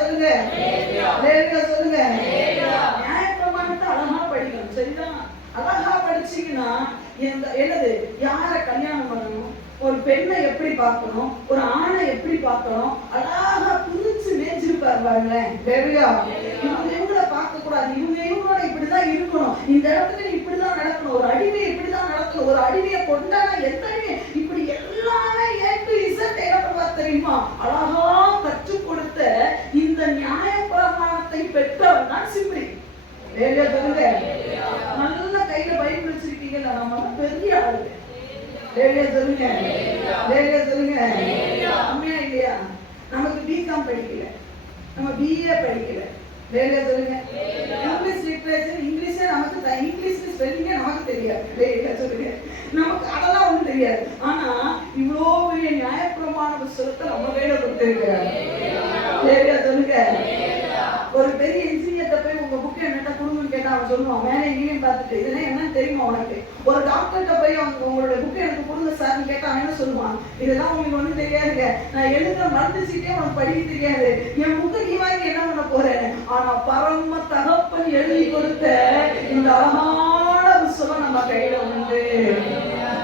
சொல்லுங்க, சொல்லுங்க. நியாயப்பிரமாணத்தை அழகா படிக்கணும், சரிதான்? அழகா படிச்சீங்கன்னா என்னது, யார கல்யாணம் பண்ணணும், ஒரு பெண்ணை எப்படி பார்க்கணும், ஒரு ஆணை எப்படி பார்க்கணும், அழகா புரிச்சு மேய்ச்சிருப்பாருங்களேன். இவங்களை பார்க்க கூடாது, இவங்களோட இப்படிதான் இருக்கணும், இந்த இடத்துல இப்படிதான் நடக்கணும், ஒரு அடிமையை இப்படிதான் நடக்கணும், ஒரு அடிமையை கொண்டாட எந்த அடிமை, இப்படி எல்லாமே தெரியுமா? அழகா கற்றுக் கொடுத்த இந்த நியாயப்பிரமாணத்தை பெற்றவன் தான் சிம்ரி. சொல்லுங்க, நல்ல கையில பைபிள் வச்சிருக்கீங்கல்ல, நம்ம பெரிய ஆளு. சொல்லுங்க, சொல்லுங்க. உண்மையா இல்லையா? நமக்கு பிகாம் படிக்கல, நம்ம பிஏ படிக்கல. சொல்லுங்க, இங்கிலீஷ் லிட்ரேச்சர் இங்கிலீஷே நமக்கு இங்கிலீஷ் ஸ்பெல்லிங்கே நமக்கு தெரியாது. சொல்லுங்க, நமக்கு அதெல்லாம் ஒண்ணும் தெரியாது. ஆனா இவ்வளோ பெரிய நியாயப்பிரமாண புத்தகத்தை நம்ம கையில கொடுத்திருக்கிறார். சொல்லுங்க, ஒரு பெரிய இன்ஜினியர்ட்ட போய் உங்க புக் என்னட்ட கொடுங்கன்னு கேட்டா அவன் சொல்லுவான், மேலே இங்கேயும் பார்த்துட்டு இதெல்லாம் என்னன்னு தெரியுமா உனக்கு? ஒரு டாக்டர்கிட்ட போய் உங்களோட புக் எனக்கு கொடுங்க சார்னு கேட்டா அவன் என்ன சொல்லுவான், இதெல்லாம் உங்களுக்கு ஒண்ணும் தெரியாதுங்க, நான் எழுதுற மருந்து சீட்டே உனக்கு படிக்க தெரியாது, என் புக்கை நீ வாங்கி என்ன பண்ண போறேன்? ஆனா பரம தகப்பன் எழுதி கொடுத்த இந்த அழகான புத்தகம் நம்ம கையில உண்டு.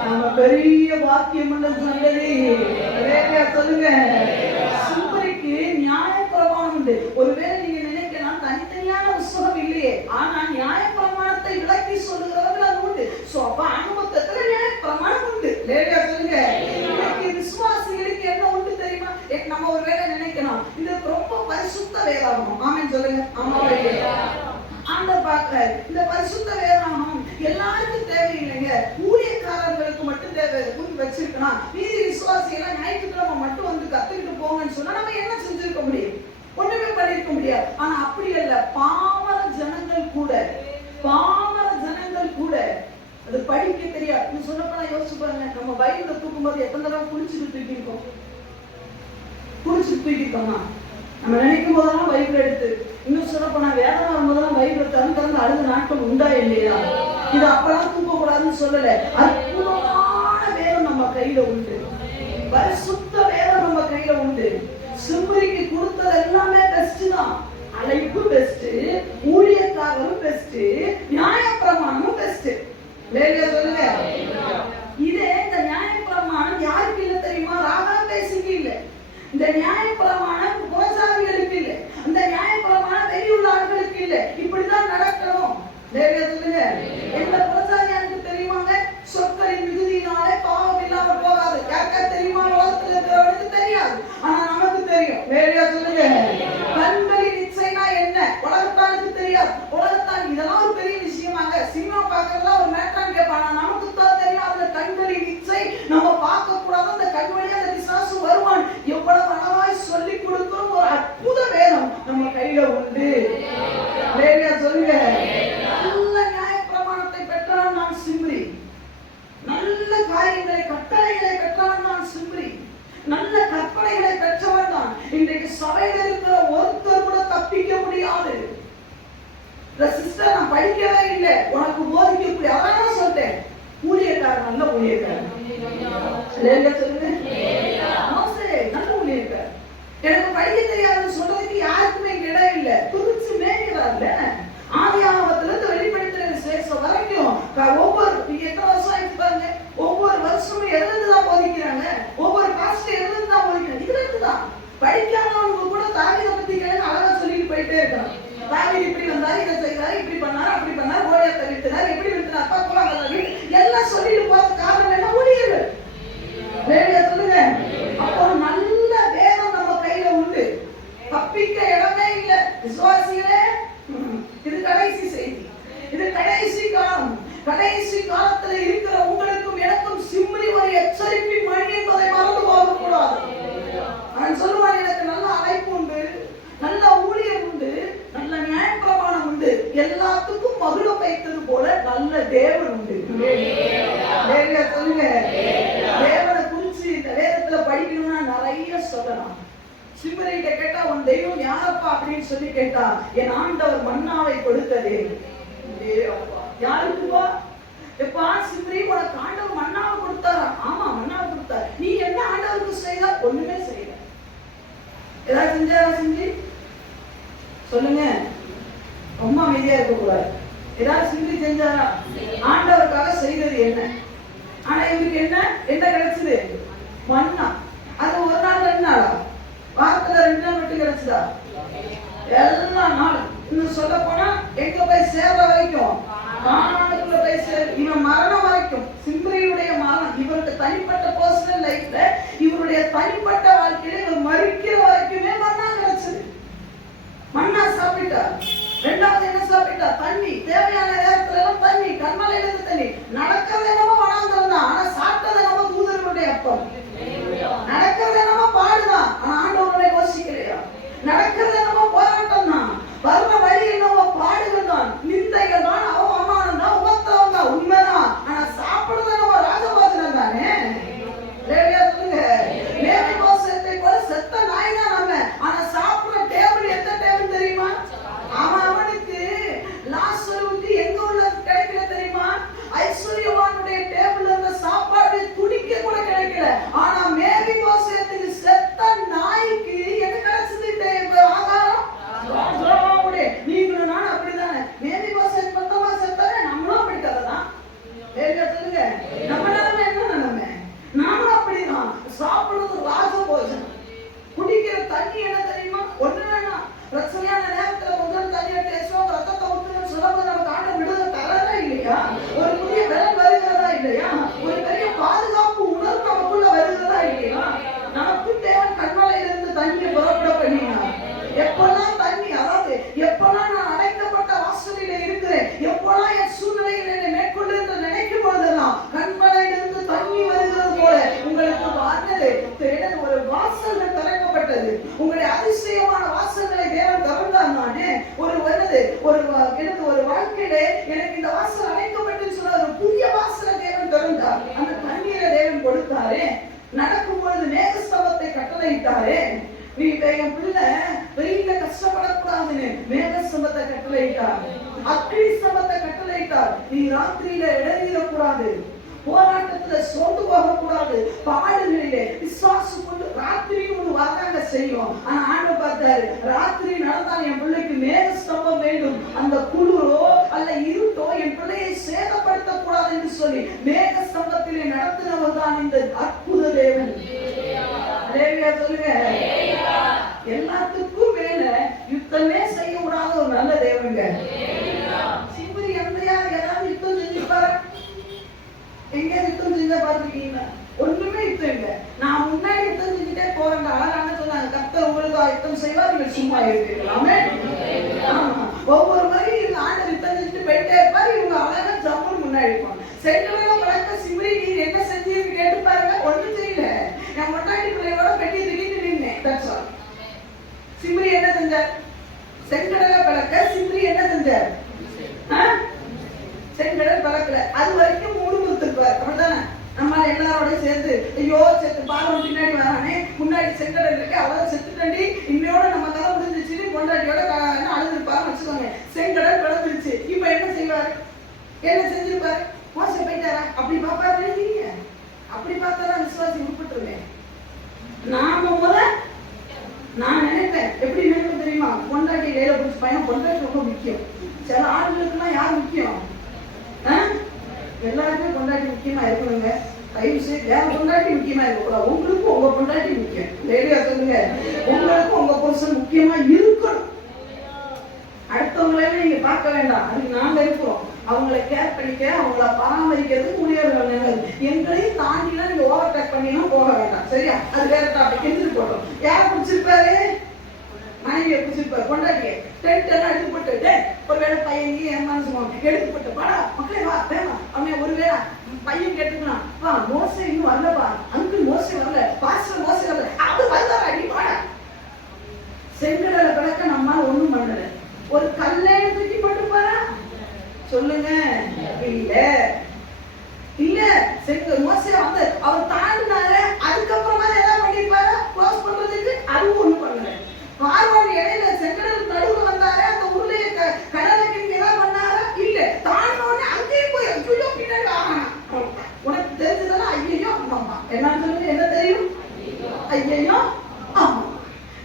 நம்ம பெரிய வாக்கியம் நல்லது. சொல்லுங்க, சிம்பரிக்கு நியாயப்பிரமாணம் உண்டு. ஒருவேளை நீங்க நினைக்கலாம் தனித்தனியான புத்தகம் இல்லையே, ஆனா நியாயப்பிரமாணத்தை விளக்கி சொல்லுகிறவர்கள் அது உண்டு. அப்ப அனுபவத்துல நியாயப்பிரமாணம் உண்டு. சொல்லுங்க, விசுவாசிகளுக்கு என்ன உண்டு தெரியுமா? நம்ம ஒருவேளை நினைக்கலாம் இது ரொம்ப பரிசுத்த வேதாகமம். ஆமென் சொல்லுங்க. ஆமா, அந்த பாக்குறாரு. இந்த பரிசுத்த வேதாகமம் எல்லாருக்கும் தேவையில்லைங்க, ஊழியக்காரர்களுக்கு மட்டும் தேவை வச்சிருக்கணும். மீதி விசுவாசிகள் ஞாயிற்றுக்கிழமை மட்டும் வந்து கத்துக்கிட்டு போங்கன்னு சொன்னா நம்ம என்ன செஞ்சிருக்க முடியும்? ஒண்ணுமே பண்ணிருக்க முடியாது. ஆனா அப்படி அல்ல, பாமர ஜனங்கள் கூட அது படிக்க தெரியாது. சொல்லப்போனா யோசிச்சு பாருங்க, நம்ம பைபிளை தூக்கும்போது எத்தனை தடவை குளிச்சுட்டு தூக்கிருக்கோம்? நம்ம நினைக்கும் போதெல்லாம் பைபிள் எடுத்து, இன்னும் சொல்லப்போனா வேதம் வரும்போதெல்லாம் பைபிளை திறந்து அழுத நாட்கள் உண்டா இல்லையா? இது அப்பெல்லாம் தூக்க கூடாதுன்னு சொல்லல. அற்புதமான வேதம் நம்ம கையில உண்டு, பரிசுத்த வேதம் நம்ம கையில உண்டு. சிம்பரிக்கு கொடுத்தது எல்லாமே பெஸ்ட் தான். அழைப்பு பெஸ்ட், ஊழியக்காரரும் பெஸ்ட், நியாயப்பிரமாணமும் பெஸ்ட். சொல்லுங்க, அல்லேலூயா சொல்லுங்க. மோசே நல்ல ஊழியக்காரர். எனக்கு படிக்க தெரியாதுன்னு சொல்றதுக்கு யாருக்குமே இங்க இடம் இல்ல. குறிச்சு மேய்கிறார்ல. ஆதியாகமத்துல இருந்து வெளிப்படுத்துற விசேஷம் வரைக்கும் ஒவ்வொரு எத்தனை வருஷம் ஆயிடுச்சு பாருங்க. ஒவ்வொரு வருஷமும் எழுந்துதான் போதிக்கிறாங்க. ஒவ்வொரு பாஸ்டர் எழுந்துதான் போதிக்கிறாங்க. இதுல இருந்துதான் படிக்காதவங்க கூட தாவீதை பத்தி கேளுங்க, அழகா சொல்லிட்டு போயிட்டே இருக்காங்க. தாவீது இப்படி வந்தாரு, இதை செய்தாரு, இப்படி பண்ணாரு, அப்படி பண்ணாரு, கோலியாத்தை வீழ்த்தினார், எப்படி வீழ்த்தினார், அப்பா குலாங்கல்ல எல்லாம் சொல்லிட்டு போறது காரணம் என்ன? ஊழியர்கள். வேலையா சொல்லுங்க. அப்போ நல்ல வேதம் நம்ம கையில உண்டு. தப்பிக்க இடமே இல்லை. விசுவாசிகளே, இது கடைசி செய்தி. இது கடைசி காலம். கடைசி காலத்துல இருக்கிற உங்களுக்கும் எனக்கும் சிம்ரி ஒரு எச்சரிப்பின் மணி என்பதை மறந்து போகக்கூடாது. அவன் சொல்லுவான், எனக்கு நல்ல அழைப்பு உண்டு, நல்ல ஊழியம் உண்டு, நல்ல நியாயப்பிரமாணம் உண்டு, எல்லாத்துக்கும் மகிழ வைத்தது போல நல்ல தேவன் உண்டு. சொல்லுங்க. தேவனை குறிச்சு இந்த வேதத்துல படிக்கணும்னா நிறைய சொல்லலாம். சிம்மரிட்ட கேட்டா உன் தெய்வம் யாரப்பா அப்படின்னு சொல்லி கேட்டா, என் ஆண்டவர் மன்னாவை கொடுத்ததே. யாருக்குப்பா? எப்பா சிம்மரி, உனக்கு ஆண்டவர் மன்னாவை கொடுத்தாரா? ஆமா, மன்னாவை கொடுத்தாரு. நீ என்ன ஆண்டவருக்கு செய்தா? ஒண்ணுமே செய்யல. ஏதாவது செஞ்சாரா? செஞ்சு சொல்லுங்க. ரொம்ப அமைதியா இருக்க கூடாது. ஏதாவது சிம்மரி செஞ்சாரா? ஆண்டவருக்காக செய்தது என்ன? ஆனா இவருக்கு என்ன என்ன கிடைச்சது? மன்னா. அது ஒரு நாள் 2 நாளா? வாரத்துல 2 நாள் மட்டும் கிடைச்சதா? எல்லா நாள். இன்னும் சொல்ல போனா எங்க போய் சேர்ற வரைக்கும், கானானுக்குள்ள போய் இவன் மரணம் வரைக்கும், சிம்ரியுடைய மரணம், இவருக்கு தனிப்பட்ட பர்சனல் லைஃப்ல, இவருடைய தனிப்பட்ட வாழ்க்கையில இவர் மறிக்கிற வரைக்குமே மன்னா கிடைச்சது. மன்னா சாப்பிட்டார். ரெண்டாவது என்ன சாப்பிட்டா? தண்ணி. தேவையான நேரத்துல எல்லாம் தண்ணி, கண்மலையில இருந்து தண்ணி. நடக்கிறது என்னமோ வனாந்தரம் தான், ஆனா சாப்பிட்டது என்னமோ தூதர்களுடைய அப்பம். நடக்கிறது என்னமோ பாடுதான், ஆனா ஆண்டவருடைய யோசிக்கலையா. நடக்கிறது என்னமோ போராட்டம் தான், வர்ற வழி என்னமோ பாடுகள் தான், நிந்தைகள் தான், அவமானம் தான், உபத்திரவம் தான், உண்மைதான். ஆனா சாப்பிடுறது என்னமோ ராஜபோஜனம் தானே. சொல்லுங்க. லேவி கோசத்தை போல செத்த நாய் தான் நம்ம. ஆனா சாப்பிடுற டேபிள் எந்த டேபிள் தெரியுமா? அவனுக்கு லாசருவுக்கு எங்க உள்ளது கிடைக்கல தெரியுமா? ஐஸ்வர்யவானுடைய டேபிள்ல இருந்த சாப்பாடு துடிக்க கூட கிடைக்கல. ஆனா மேரி கோசத்துக்கு செத்த நாய்க்கு என்ன கிடைச்சது? ஆகாரம். நீங்களும் நானும் அப்படிதானே. மேரி கோசத் மொத்தமா செத்தானே, நம்மளும் அப்படி கதைதான். சொல்லுங்க. நம்ம நிலைமை என்ன நிலைமை? நானும் அப்படிதான். சாப்பிடுறது ராஜபோஜனம். குடிக்கிற தண்ணி என்ன தெரியுமா? ஒண்ணு வேணாம். பிரச்சனையான நேரத்துல கொஞ்சம் தண்ணி எடுத்து ரத்தத்தை ஊற்றுன்னு சொல்லும்போது நமக்கு ஆண்ட விடுதலை தரதா இல்லையா? ஒரு புதிய பலன் வருகிறதா இல்லையா? ஒரு பெரிய பாதுகாப்பு உணர்வு நமக்குள்ள வருகிறதா இல்லையா? நமக்கு தேவன் கண்மலையிலிருந்து தண்ணியை புறப்பட பண்ணினார். எப்பெல்லாம் தண்ணி, அதாவது எப்பெல்லாம் நான் அடைக்கப்பட்ட வாசலில இருக்கிறேன், எப்பெல்லாம் என் சூழ்நிலையில் என்னை மேற்கொண்டு என்று நினைக்கும் போதெல்லாம் கண்மலையிலிருந்து தண்ணி வருகிறது போல உங்களுக்கு வாழ்ந்தது ஒரு வாசல்கள் திறக்கப்பட்டது. உங்களுடைய அதிசயமான வாசல்களை தேவன் திறந்தார். நானே ஒரு வருது ஒரு வாழ்க்கையிலே எனக்கு இந்த வாசல் அடைக்கப்பட்டு சொன்ன ஒரு புதிய வாசலை தேவன் திறந்தார். அந்த தண்ணீரை தேவன் கொடுத்தாரே. நடக்கும் பொழுது மேகஸ்தம்பத்தை கட்டளையிட்டாரே. நீ என் பிள்ளை வெயில கஷ்டப்படக்கூடாதுன்னு மேகஸ்தம்பத்தை கட்டளையிட்டார். அக்னி ஸ்தம்பத்தை கட்டளையிட்டார். நீ ராத்திரியில இடையிடக்கூடாது, போராட்டத்துல சோர்ந்து போக கூடாது, பாடுகளிலே விசுவாசம் கொண்டு ராத்திரியும் ஒண்ணு வராங்க செய்யும். ஆனா ஆண்டவர் பார்த்தாரு, ராத்திரி நடந்தால் என் பிள்ளைக்கு மேகஸ்தம்பம் வேண்டும், அந்த குளிரோ அல்ல இருட்டோ என் பிள்ளையை சேதப்படுத்த கூடாது என்று சொல்லி மேகஸ்தம்பத்திலே நடத்தினவர் தான் இந்த அற்புத தேவன். சொல்லுங்க. எல்லாத்துக்கும் மேல யுத்தமே செய்ய கூடாத ஒரு நல்ல தேவங்க. சிம்ரி ஏதாவது யுத்தம் செஞ்சுப்பாரு? எங்க யுத்தம் செஞ்சா பாத்துருக்கீங்களா? ஒண்ணுமே யுத்தம் இல்லை. நான் முன்னாடி யுத்தம் செஞ்சுட்டே போறேன். அழகான சொன்னாங்க, கர்த்தர் உங்களுக்கு யுத்தம் செய்வார், நீங்கள் சும்மா இருக்கீங்களாமே. ஒவ்வொரு முறையும் இவங்க ஆண்டவர் யுத்தம் செஞ்சுட்டு போயிட்டே இருப்பாரு. இவங்க அழகா ஜம்முன்னு முன்னாடி இருப்பாங்க. செங்கடல வளர்க்க சிம்ரி நீர் என்ன செஞ்சீங்கன்னு கேட்டு பாருங்க. ஒண்ணும் செய்யல. நான் முன்னாடி பிள்ளையோட பெட்டி தூக்கிட்டு நின்னேன். சிம்ரி என்ன செஞ்சார்? செங்கடலை பழக்க சிம்ரி என்ன செஞ்சார்? செங்கடல் பழக்கல. அது வரைக்கும் மூடு கொடுத்துருப்பாரு. அப்படித்தானே? நம்மளால எல்லாரோட சேர்ந்து ஐயோ செத்து பாலம் பின்னாடி வரானே, முன்னாடி செங்கடல் இருக்கு, அவ்வளவு செத்துட்டண்டி, இன்னையோட நம்ம கதை முடிஞ்சிச்சு கொண்டாடியோட அழுதுருப்பாருன்னு வச்சுக்கோங்க. செங்கடல் பழந்துருச்சு. இப்ப என்ன செய்வாரு? என்ன செஞ்சிருப்பாரு? மோசம் போயிட்டாரா? அப்படி பாப்பாரு. அப்படி பார்த்தாதான் விசுவாசி பையன் பொண்டாட்டி ரொம்ப முக்கியம். சில ஆண்களுக்குலாம் யார் முக்கியம்? எல்லாருமே பொண்டாட்டி முக்கியமா இருக்கணுங்க. தயவு செய்து வேற பொண்டாட்டி முக்கியமா இருக்கக்கூடாது. உங்களுக்கும் உங்க பொண்டாட்டி முக்கியம். லேடியா சொல்லுங்க, உங்களுக்கும் உங்க புருஷன் முக்கியமா இருக்கணும். அடுத்தவங்களையும் நீங்க பார்க்க வேண்டாம், அதுக்கு நாங்க இருக்கிறோம். அவங்களை கேர் பண்ணிக்க, அவங்கள பராமரிக்கிறது ஊழியர்கள் நல்லது. எங்களையும் தாண்டிலாம் நீங்க ஓவர் டேக் பண்ணினா போக வேண்டாம். சரியா? அது வேற டாபிக். எடுத்துட்டு போட்டோம். யாரை பிடிச்சிருப்பாரு? மனைவியை பிடிச்சிருப்பாரு. பொண்டாட்டிய டென்ட் எல்லாம் எடுத்து போட்டு ஒருவேளை பையன் எடுத்து போட்டு பாடா மக்களே வா வேணா அவன் ஒருவேளை பையன் கேட்டுக்கலாம், வா மோசை இன்னும் வரலப்பா, அங்கிள் மோசை வரல, பாஸ்டர் மோசை வரல, அது வந்தாரா அடி பாடா. செங்கடலை பிறக்க நம்மால ஒண்ணும் பண்ணல. ஒரு கல்லை தூக்கி போட்டு போறா சொல்லுங்க? இல்ல இல்ல. செங்க மோசை வந்து அவர் தாண்டினால அதுக்கப்புறமா ஏதாவது பண்ணிருப்பாரு க்ளோஸ் பண்றதுக்கு, அதுவும் ஒண்ணும் பண்ணல. பார்வோன் இடையில செங்கடல் நடுவுல வந்தாரு, அந்த உருளைய கடலுக்கு ஏதாவது பண்ணாரா? இல்ல. தாண்டினோடனே அங்கேயும் போய் ஐயோ பின்னாடி ஆகணும். உனக்கு தெரிஞ்சதெல்லாம் ஐயோ அம்மா என்ன சொல்லுங்க? என்ன தெரியும்? ஐயோ ஆமா.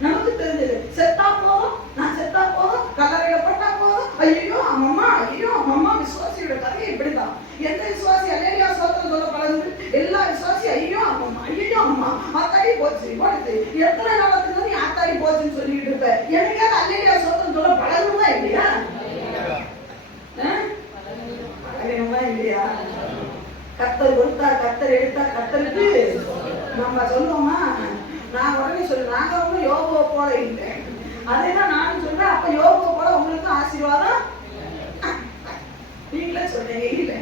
நமக்கு தெரிஞ்சது செத்தா போதும், நான் செத்தா போதும், கல்லறையில பட்டா போதும், ஐயோ அம்மம்மா ஐயோ அம்மம்மா. விசுவாசியோட கதையை இப்படிதான். எந்த விசுவாசி அல்லேலியா சோத்திரம் சொல்ல பழகுது? எல்லா விசுவாசி ஐயோ அம்மம்மா ஐயோ அம்மா ஆத்தாடி போச்சு போடுது. எத்தனை நாளத்துக்கு நீ ஆத்தாடி போச்சுன்னு சொல்லிட்டு இருப்ப? எனக்காவது அல்லேலியா சோத்திரம் சொல்ல பழகுமா இல்லையா? பழகணுமா இல்லையா? கத்தர் கொடுத்தா கத்தர் எடுத்தா கத்தருக்கு நம்ம சொல்லுவோமா? நான் உடனே சொல்றேன், நாங்க ஒன்றும் யோகா போல இல்லை. அதேதான் நானும் சொல்றேன். அப்ப யோகா போல உங்களுக்கு ஆசீர்வாதம் நீங்களே சொல்றீங்க. இல்லை,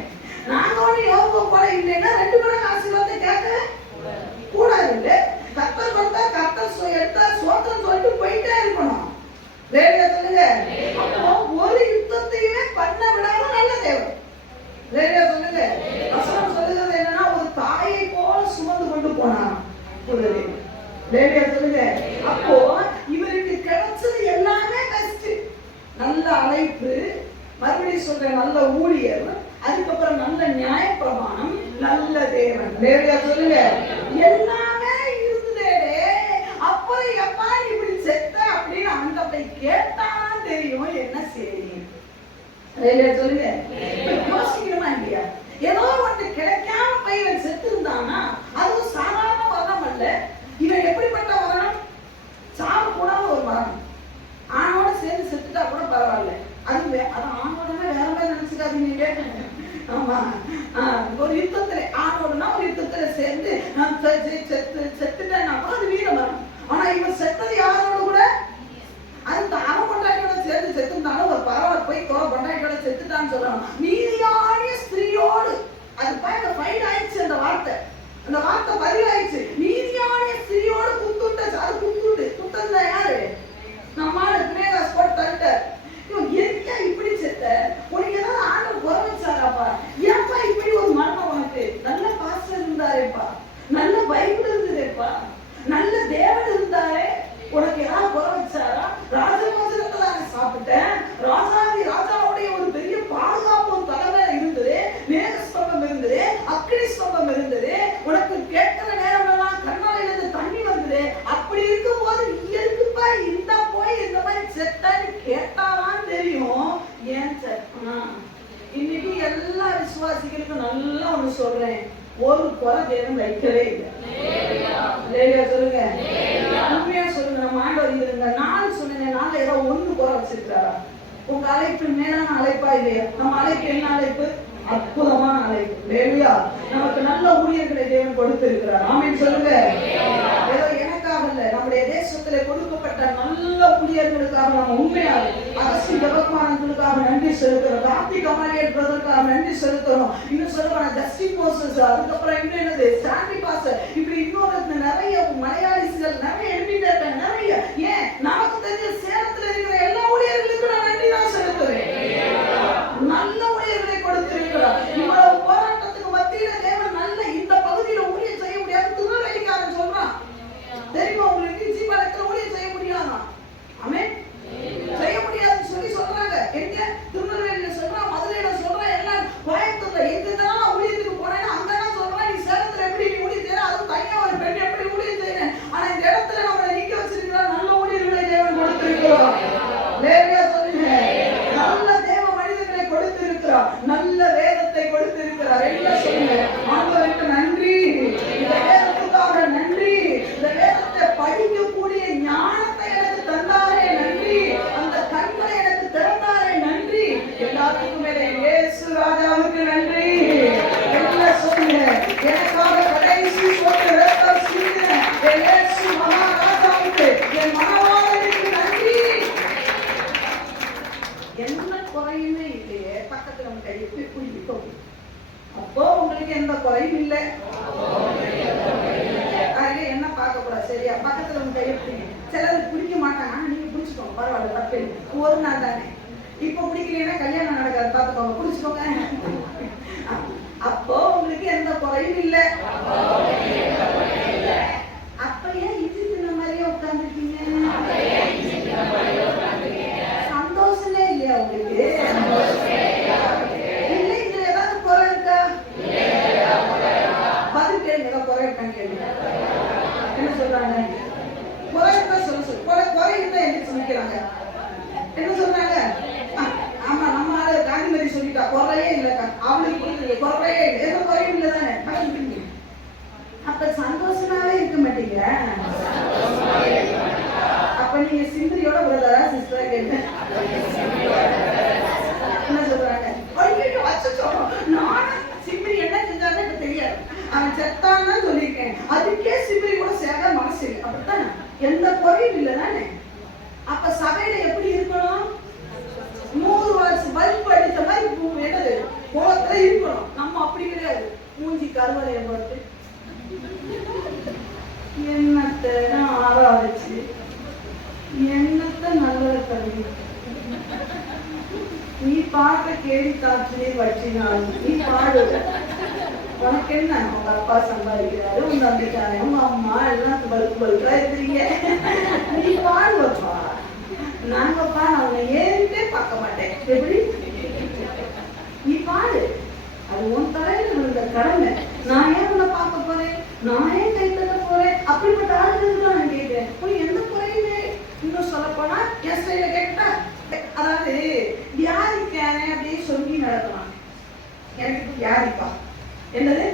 நாங்க ஒன்றும் யோகா போல இல்லைன்னா 2 பேரும் ஆசீர்வாதத்தை கேட்க கூடாது. இல்லை, கத்தர் கொடுத்தா கத்தர் எடுத்தா சோத்திரம் சொல்லிட்டு போயிட்டே இருக்கணும். லேடியா சொல்லுங்க. அப்போ ஒரு யுத்தத்தையுமே பண்ண விடாம நல்ல தேவன். லேடியா சொல்லுங்க. வசனம் சொல்லுகிறது என்னன்னா, ஒரு தாயை போல சுமந்து கொண்டு போனான். லேடியா சொல்லுங்க. அப்போ இவருக்கு கிடைச்சது எல்லாமே பெஸ்ட். நல்ல அழைப்பு, மறுபடியும் சொல்றேன், நல்ல ஊழியர், அதுக்கப்புறம் நல்ல நியாயப்பிரமாணம், நல்ல தேவன். லேடியா சொல்லுங்க. எல்லாமே இருந்ததே. அப்புறம் எப்பா இப்படி செத்த அப்படின்னு அந்த கேட்டான் தெரியும் என்ன சரி. லேடியா சொல்லுங்க. யோசிக்கணுமா இல்லையா? ஏதோ ஒன்று கிடைக்காம பையன் செத்து இருந்தானா அதுவும் சாதாரண மரணம் அல்ல. இவன் எப்படிப்பட்ட மரணம்? சாவு கூடாத ஒரு மரணம். ஆணோட சேர்ந்து செத்துட்டா கூட பரவாயில்ல. அது ஆணோடனே வேற மாதிரி நினைச்சுக்காதீங்க. ஆமா, ஒரு யுத்தத்துல ஆணோடனா ஒரு யுத்தத்துல சேர்ந்து செத்துட்டேன்னா கூட அது வீர மரணம். ஆனா இவன் செத்தது யாரோட கூட? அது அவன் பொண்டாட்டியோட சேர்ந்து செத்துட்டாலும் ஒரு பரவாயில்ல, போய் பொண்டாட்டியோட செத்துட்டான்னு சொல்லணும். நீதியான ஸ்திரீயோடு அது ஃபைன் ஆயிடுச்சு. அந்த வார்த்தை பதிலாயிடுச்சு. நீதியான ஸ்திரீயோடு குத்துட்ட. அது குத்துட்டா யாரு? நம்மால கிரேகாஸ் போட்டு தள்ளிட்டார். எதுக்கா இப்படி செத்த? உனக்கு ஏதாவது ஆண்டவர் குறை வச்சாராப்பா? ஏன்பா இப்படி ஒரு மரணம் உனக்கு? நல்ல பாஸ்டர் இருந்தாரேப்பா, நல்ல பைபிள் இருந்ததேப்பா, நல்ல தேவன் இருந்தாரே, உனக்கு ஏதாவது குறை வச்சாரா? ராஜபோஜனத்தை நான் சாப்பிட்டேன். ராஜாவுடைய ஒரு பெரிய பாதுகாப்பு தலைமை இருந்தது, மேகஸ்தம்பம் இருந்தது, அக்னி ஸ்தம்பம் இருந்தது, உனக்கு கேட்கிற நேரம் எல்லாம் கண்ணாலிருந்து தண்ணி வந்தது. அப்படி இருக்கும் போது இயற்குப்பா இந்த போய் இந்த மாதிரி செத்தான்னு கேட்டாதான் தெரியும் ஏன் செத்தா. இன்னைக்கு எல்லா விசுவாசிகளுக்கும் நல்லா ஒண்ணு சொல்றேன், ஒரு குறை தேவன் வைக்கவே இல்லை. லேடியா சொல்லுங்க. உண்மையா சொல்லுங்க. நம்ம ஆண்டவர் இருங்க நாள் சொன்னேன், நாள் ஏதோ ஒண்ணு குறை வச்சிருக்காரா? உங்க அழைப்பு மேலான அழைப்பா இல்லையா? நம்ம அழைப்பு என்ன அழைப்பு? அற்புதமான அழைப்பு. லேடியா, நமக்கு நல்ல ஊழியர்களை தேவன் கொடுத்திருக்கிறார். ஆமென் சொல்லுங்க. ஏதோ எனக்காக இல்ல, நம்முடைய தேசத்துல கொடுக்கப்பட்ட நல்ல ஊழியர்களுக்காக நம்ம உண்மையாக அரசு விவகாரங்களுக்காக நன்றி செலுத்துறோம். கார்த்தி கமாலியல் பிரதருக்காக நன்றி செலுத்தணும். இன்னும் சொல்ல ஜஸ்டின் மோசஸ், அதுக்கப்புறம் இன்னும் என்னது ஸ்டாண்டி பாஸ், இப்படி இன்னொரு நிறைய மலையாளிகள் நிறைய எழுப்பிட்டு இருக்காங்க. நிறைய ஏன் நமக்கு தெரிஞ்ச சேலத்துல இருக்கிற எல்லா ஊழியர்களுக்கும் நான் நன்றி தான் செலுத்துறேன். நல்ல ஊழியர்களை கொடுத்திருக்கிறார். இவ்வளவு போராட்டத்துக்கு மத்தியில தேவன் நல்ல இந்த பகுதியில ஊழியம் செய்ய முடியாது. திருநெல்வேலிக்காரன் சொல்றான் தெரியுமா உங்களுக்கு? ஜீவனத்துல ஊழியம் செய்ய முடியாதா? ஆமென், செய்ய முடியாதுன்னு சொல்றாங்க. எங்க? திருநெல்வேலியில சொல்றான், மதுரையில சொல்றான், எல்லாம் கோயம்புத்தூர்ல எங்கெல்லாம் ஊழியத்துக்கு போறேன்னா அங்கெல்லாம் சொல்றான், நீ சேலத்துல எப்படி ஊழியம் செய்யற, அதுவும் தனியா ஒரு பெண் எப்படி ஊழியம் செய்யறேன். ஆனா இந்த இடத்துல நம்ம என்ன குறையுமே இல்லையே, பக்கத்துல நம்ம கையை பிடிக்கும். அப்போ உங்களுக்கு எந்த குறையும் இல்லை. என்ன பார்க்க கூடாது, சரியா? பக்கத்துல உங்க கையை பிடிக்கும். சிலர் பிடிக்க மாட்டாங்க, நீங்க பிடிச்சிக்கோங்க, பரவாயில்ல, தப்பு இல்லை, ஒரு நாள் தானே. இப்ப பிடிக்கலன்னா கல்யாணம் நடக்காது, பார்த்துக்கோங்க, பிடிச்சிக்கோங்க. அப்போ உங்களுக்கு எந்த குறையும் இல்லை. அப்ப ஏன் இஞ்சி தின்ன மாதிரியே உட்கார்ந்துருக்கீங்க? சந்தோஷமே இல்லையா உங்களுக்கு? இல்லை, இதுல ஏதாவது குறை இருக்கா? பதில் கேளுங்க, ஏதாவது குறை இருக்கான்னு கேளுங்க. என்ன சொல்றாங்க? குறை இருந்தா குறை இருந்தா என்ன சொல்லிக்கிறாங்க? என்ன சொல்றாங்க? ஆமா, நம்ம ஆளு காந்திமதி சொல்லிட்டா, குறையே இல்லக்கா, அவளுக்கு குறையே இல்லை, எந்த குறையும் இல்லை தானே. அப்ப சந்தோஷமாவே இருக்க மாட்டீங்க. அப்ப நீங்க சிந்திரியோட பிரதரா சிஸ்டரா கேட்க என்ன சொல்றாங்க? நானும் சிம்பிரி என்ன செஞ்சாலும் எனக்கு தெரியாது, அவன் செத்தான்னு சொல்லியிருக்கேன், அதுக்கே சிம்பிரி கூட சேர மனசு இல்லை. அப்படித்தானே, எந்த குறையும் இல்லை தானே. அப்ப சபையில எப்படி இருக்கணும்? 100 வருஷம் பல்பு அடித்த மாதிரி என்னது கோலத்துல இருக்கணும். நம்ம அப்படி கிடையாது. மூஞ்சி கருவறையை பார்த்து என்னத்தை ஆராதிச்சு என்னத்தை நல்ல கல்வி நீ பாட்ட கேள்வி காற்றிலே வச்சினால் நீ பாடு. உனக்கு என்ன? உங்க அப்பா சம்பாதிக்கிறாரு, உங்க தம்பிக்காரே, உங்க அம்மா எல்லாம் பல்கா இருக்கிறீங்க, நீ பாடுவப்பா. நாங்கப்பா நான் உன்னை ஏறிட்டே பார்க்க மாட்டேன், எப்படி? நீ பாடு, அது உன் தலையில இருந்த கடமை. நான் ஏன் உன்னை பார்க்க போறேன், நான் ஏன் கை தட்ட போறேன்? அப்படிப்பட்ட ஆளுநர் தான் நான் கேட்கிறேன். உனக்கு எந்த குறையுமே. இன்னும் சொல்ல போனா என் சைட கேட்டா, அதாவது வியாதிக்காரே அப்படியே சொல்லி நடக்கலாம். எனக்கு வியாதிப்பா, என்னது?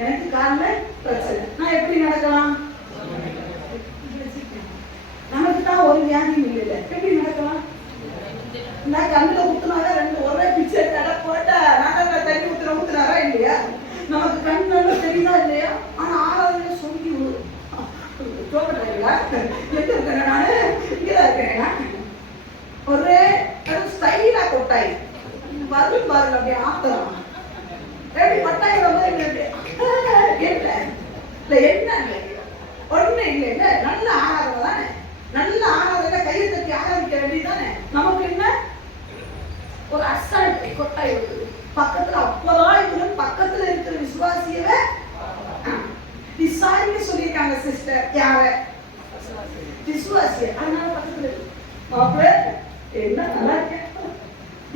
எனக்கு காலில் பிரச்சனை, நான் எப்படி நடக்கலாம்? நமக்கு தான் ஒரு வியாதியும் இல்லை, எப்படி நடக்கலாம்? நான் கண்ணுல ஊத்துனாவே ஒரே பிச்சை கடை போட்டா நாங்க தண்ணி ஊத்துனாரா இல்லையா? நமக்கு கண் நல்லா தெரியுதா இல்லையா? ஆனா ஆறாவது சொல்லி சோக்கட்டா எங்க இருக்கேன்? நானு இங்கதான் இருக்கேன். ஒரே ஸ்டைலா கொட்டாய் வரும் பாருங்க, அப்படியே ஆத்தலாம் எப்படி கொட்டாய் ரொம்ப என்ன ஒண்ணு இல்லை. நல்ல ஆகாரம் தானே, நல்ல ஆகாரம் கையை தட்டி ஆரம்பிக்க வேண்டியதானே. நமக்கு என்ன ஒரு அசால்ட் கொட்டாய் வருது பக்கத்துல. அப்பதான் இவரு பக்கத்துல இருக்கிற விசுவாசியவே விசாரிக்க சொல்லியிருக்காங்க சிஸ்டர். யார? விசுவாசிய. அதனால பக்கத்துல மாப்பிள்ள என்ன நல்லா இருக்க,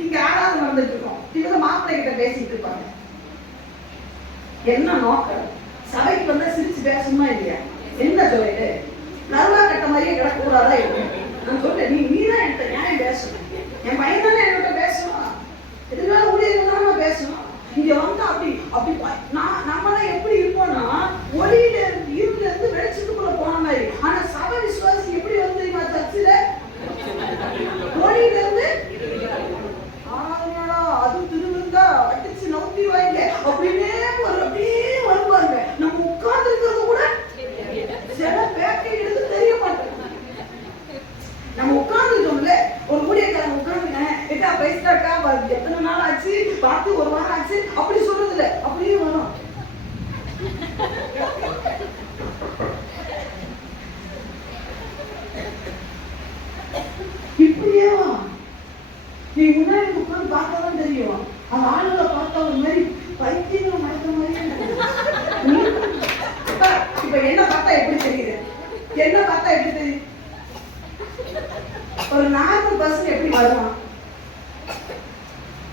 இங்க ஆராதனை நடந்துட்டு இருக்கோம், இவங்க மாப்பிள்ளை கிட்ட பேசிட்டு இருப்பாங்க. என்ன நோக்கம்? சபைக்கு வந்தா சிரிச்சு பேசணுமா இல்லையா? என்ன சொல்லிட்டு நர்வா கட்ட மாதிரியே கிடக்கூடாதா இருக்கும். நான் சொல்றேன், நீதான் என்கிட்ட நியாயம் பேசணும், என் பையன் தானே என்கிட்ட பேசணும், எதுனால ஊழியர்கள் தான் பேசணும். இங்க வந்து அப்படி அப்படி நம்மளாம் எப்படி இருப்போம்னா ஒளியில இருந்துல இருந்து வெளிச்சத்துக்குள்ள போன மாதிரி. ஆனா சபை விசுவாசி எப்படி வந்து சர்ச்சில ஒளியில இருந்து அது திருவிழா அடிச்சு நவுத்திடுவாங்க அப்படின்னே அப்படியே வருவாங்க. நம்ம உட்கார்ந்து இருக்கிறது கூட சில பேக்கை எடுத்து தெரிய மாட்டேன். நம்ம உட்கார்ந்துட்டோம்ல, ஒரு ஊழியக்காரன் உட்கார்ந்துட்டேன் எட்டா பைசாக்கா எத்தனை நாள் ஆச்சு பார்த்து, ஒரு வாரம் ஆச்சு அப்படி சொல்றது இல்லை, அப்படியே வரும். இப்படியே நீ முன்னாடி உட்கார்ந்து பார்த்தாதான் தெரியும். அந்த ஆளுகளை பார்த்தா ஒரு மாதிரி பைத்தியங்கள் நடத்த மாதிரியே. இப்ப என்ன பார்த்தா எப்படி தெரியுது? என்ன பார்த்தா எப்படி தெரியுது? ஒரு நார்மல் பர்சன் எப்படி வருவான்?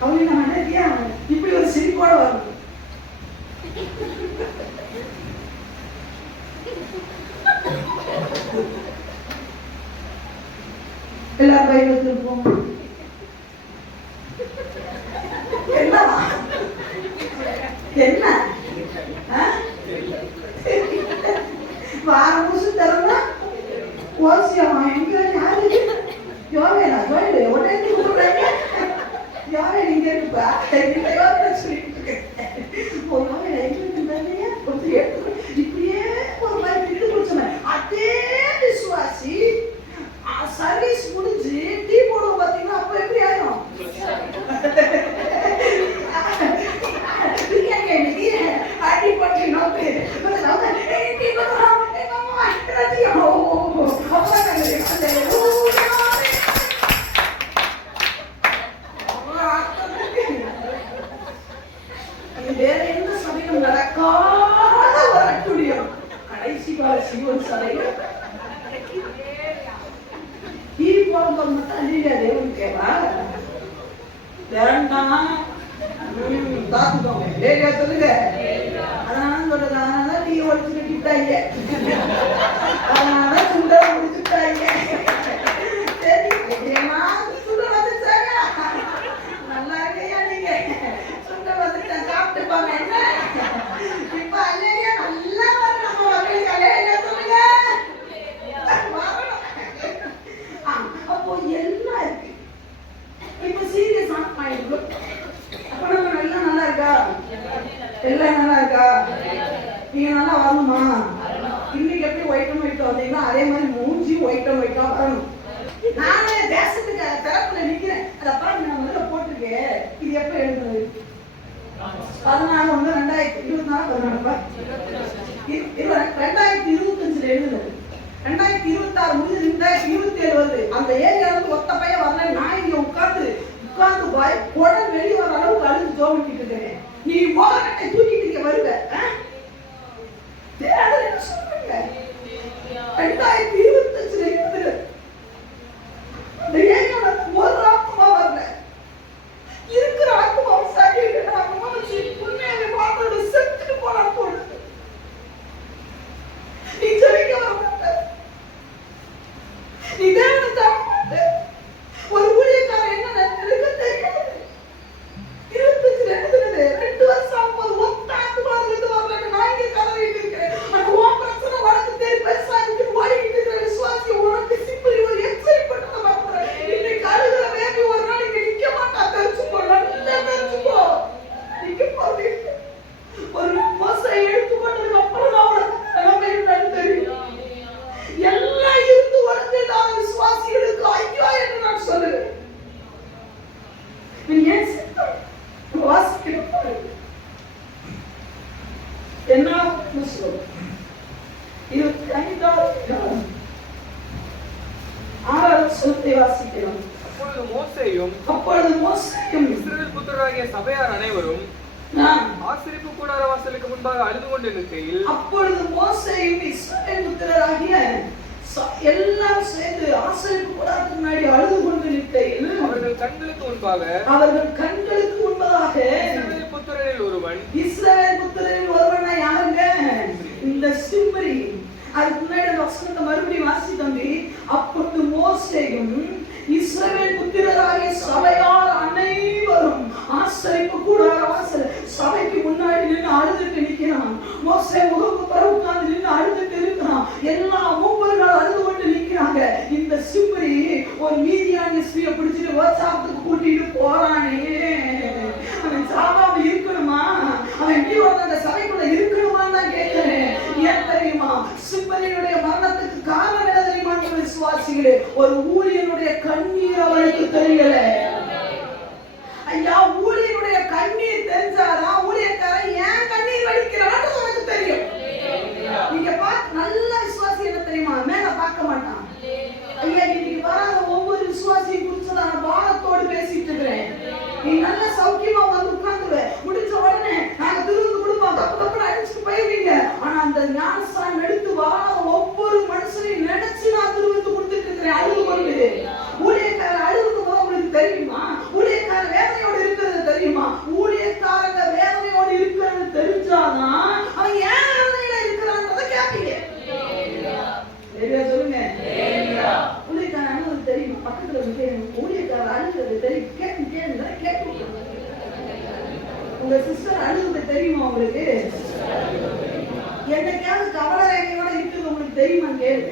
அவங்க நம்ம நினைக்கியா இப்படி ஒரு சிரிப்போட வரணும். எல்லாரும் பைபிள் திருப்போம். என்னவா என்ன வாரம் புதுசு தரமா ஓசியமா எங்க யாரு யோவேலா ஜோயிடு உடனே கூப்பிடுறாங்க. யோவேல் இங்க இருக்குப்பா, யோவேல சொல்லிட்டு இருக்கேன். ஒரு யோவேல எங்களுக்கு தரலையா இப்படியே ஒரு மாதிரி விட்டு குடிச்சோம். அதே விசுவாசி சர்வீஸ் முடிஞ்சு டீ போடுவோம் பார்த்தீங்கன்னா அப்ப எப்படி ஆயிரும்? வேண்டாம். பாத்துக்கோங்க. லேடியா சொல்லுங்க. அதனால சொல்றது, அதனால டீ ஒழிச்சு கட்டிட்டாங்க, அதனால சுண்டை முடிச்சுட்டாங்க. சரி, சுண்டை வந்துச்சாங்க, நல்லா இருக்கையா நீங்க, சுண்டை வந்துட்டேன் சாப்பிட்டுப்பாங்க. என்ன இப்ப அல்லையா நல்லா வரும் நம்ம மக்களுக்கு. அல்லையா சொல்லுங்க. அப்போ எல்லாம் இருக்கு. இப்ப சீரியஸ் ஆயிடுச்சு. அப்ப நம்ம எல்லாம் நல்லா இருக்கா? எல்லாம் நல்லா இருக்கா? நீங்க நல்லா வரணுமா? இன்னைக்கு எப்படி ஒயிட் வந்தீங்கன்னா அதே மாதிரி மூஞ்சி ஒயிட்டா வரணும். நானே தேசத்துக்கு தரப்புல நிக்கிறேன். அதை பாருங்க, நான் முதல்ல போட்டிருக்கேன். இது எப்ப எழுதுனது? 14/1/2024 2025 எழுதுனது. 2026 முடிஞ்சு 2027 வருது. அந்த ஏரியால இருந்து ஒத்த பையன் வரல. நான் இங்க உட்கார்ந்து குடல் வெளியே வர அளவுக்கு அழுது ஜோமிட்டு இருக்கேன். நீ மோகனத்தை தூக்கிட்டு இங்க வருவ? என்ன சொல்றீங்க? 2025 இருக்குது. அந்த ஏரியால ஒரு ஆத்மா வரல. இருக்கிற ஆத்மா சரியில்லை. உண்மையாவே பார்த்தோட செத்துட்டு போனா தோணுது. நீ ஜெபிக்க வர மாட்ட, நீ தேவனை தாங்க மாட்ட. ஒரு ஊழியக்காரன் என்ன நடக்க தெரியாது. 25 எழுதுனது 2 வருஷம் ஆகும்போது ஒத்த ஆத்மா இருந்து வரல. நான் இங்க கதறிட்டு இருக்கிறேன். அந்த உன் பிரச்சனை வழக்கு தேடி பெருசா இருக்கு. ஓடிக்கிட்டு இருக்கிற விசுவாசி உனக்கு சிம்பிளி ஒரு எச்சரிப்பட்டு வரப்படுறேன். இன்னைக்கு அழுகிற வேண்டி ஒரு நாள் இங்க நிக்க மாட்டா. தெரிச்சுக்கோ, நல்லா தெரிச்சுக்கோ. நிக்க போறது ஒரு மோசை எடுத்துக்கொண்டதுக்கு அப்புறம் தான் உனக்கு நிலைமை என்னன்னு தெரியும். எல்லாம் இருந்து வளர்ந்துட்டான விசுவாசிகளுக்கு ஐயோ என்று நான் சொல்லுவேன். நீ ஏன் வாசிக்கிறோம் என்ன சொல்லுவோம்? 25 6 வாசிக்கிறோம். அப்பொழுது மோசேயும் இஸ்ரவேல் புத்திரராகிய சபையார் அனைவரும் ஆசரிப்பு கூடார வாசலுக்கு முன்பாக அழுது கொண்டு நிற்கையில், அப்பொழுது மோசேயும் இஸ்ரவேல் புத்திரராகிய எல்லாரும் சேர்ந்து ஆசரிப்பு கூடாரத்துக்கு முன்னாடி அழுது கொண்டு நிற்கையில், அவர்கள் கண்களுக்கு முன்பாக இஸ்ரவேல் புத்திரரில் ஒருவன் யாருங்க? இந்த சிம்ரி. அதுக்கு முன்னாடி அந்த வசனத்தை மறுபடியும் வாசி தம்பி. அப்பொழுது மோசேயும் இஸ்ரவேல் புத்திரராகிய சபையார் அனைவரும் ஆசரிப்பு கூடார வாசல் சபைக்கு முன்னாடி நின்று அழுதுட்டு நிற்கிறான். மோசே முகப்பு பிற உட்கார்ந்து நின்று அழுதுட்டு இருக்கிறான். எல்லா மூப்பர்கள் அழுது கொண்டு நிற்கிறாங்க. இந்த சிம்ரி ஒரு மீதியான ஸ்ரீயை பிடிச்சிட்டு வாட்ஸ்அப்புக்கு கூட்டிட்டு போறானே, அவன் சாவாம இருக்கணுமா? அவன் எப்படி அந்த சபைக்குள்ள இருக்கணுமான்னு தான் கேட்கிறேன். ஏன் தெரியுமா? சிம்ரியினுடைய மரணத்துக்கு காரணம் என்ன தெரியுமா? விசுவாசிகளே, ஒரு ஊழியனுடைய கண்ணீர் அவனுக்கு தெரியல. ஐயா, ஊழியனுடைய கண்ணீர் தெரிஞ்சாதான் ஊழியக்காரன் ஏன் கண்ணீர் வடிக்கிறான்னு உனக்கு தெரியும். நீங்க பார்த்து நல்ல விசுவாசி என்ன தெரியுமா? மேல பார்க்க மாட்டான். ஐயா, இன்னைக்கு வராத ஒவ்வொரு விசுவாசியும் குறிச்சதான பாரத்தோடு பேசிட்டு இருக்கிறேன். நீ நல்ல சௌக்கியமா வந்து உட்கார்ந்துருவ. முடிச்ச உடனே நாங்க திருவிழு கொடுப்போம், தப்பு தப்பு அடிச்சுட்டு போயிருவீங்க. ஆனா அந்த ஞானஸ்தானம் எடுத்து வராத ஒவ்வொரு மனுஷனையும் நினைச்சு நான் திருவிழு கொடுத்துட்டு இருக்கிறேன். அழுது கொண்டு ஊழியக்கார அழுகுது போது உங்களுக்கு தெரியுமா? ஊழியக்கார வேதனையோடு இருக்கிறது தெரியுமா? ஊழியக்காரங்க வேதனையோடு இருக்கிறது தெரிஞ்சாதான் அவன் ஏன் வேதனையில இருக்கிறான்றதை கேட்பீங்க. சொல்லுங்க. ஊழியக்கார அழுகுது தெரியுமா? பக்கத்துல ஊழியக்கார அழுகுறது தெரியும். கேட்டு உங்க சிஸ்டர் அழுகுது தெரியுமா உங்களுக்கு? என்னைக்காவது கவலை ரேகையோட இருக்குது உங்களுக்கு தெரியுமா? கேளு.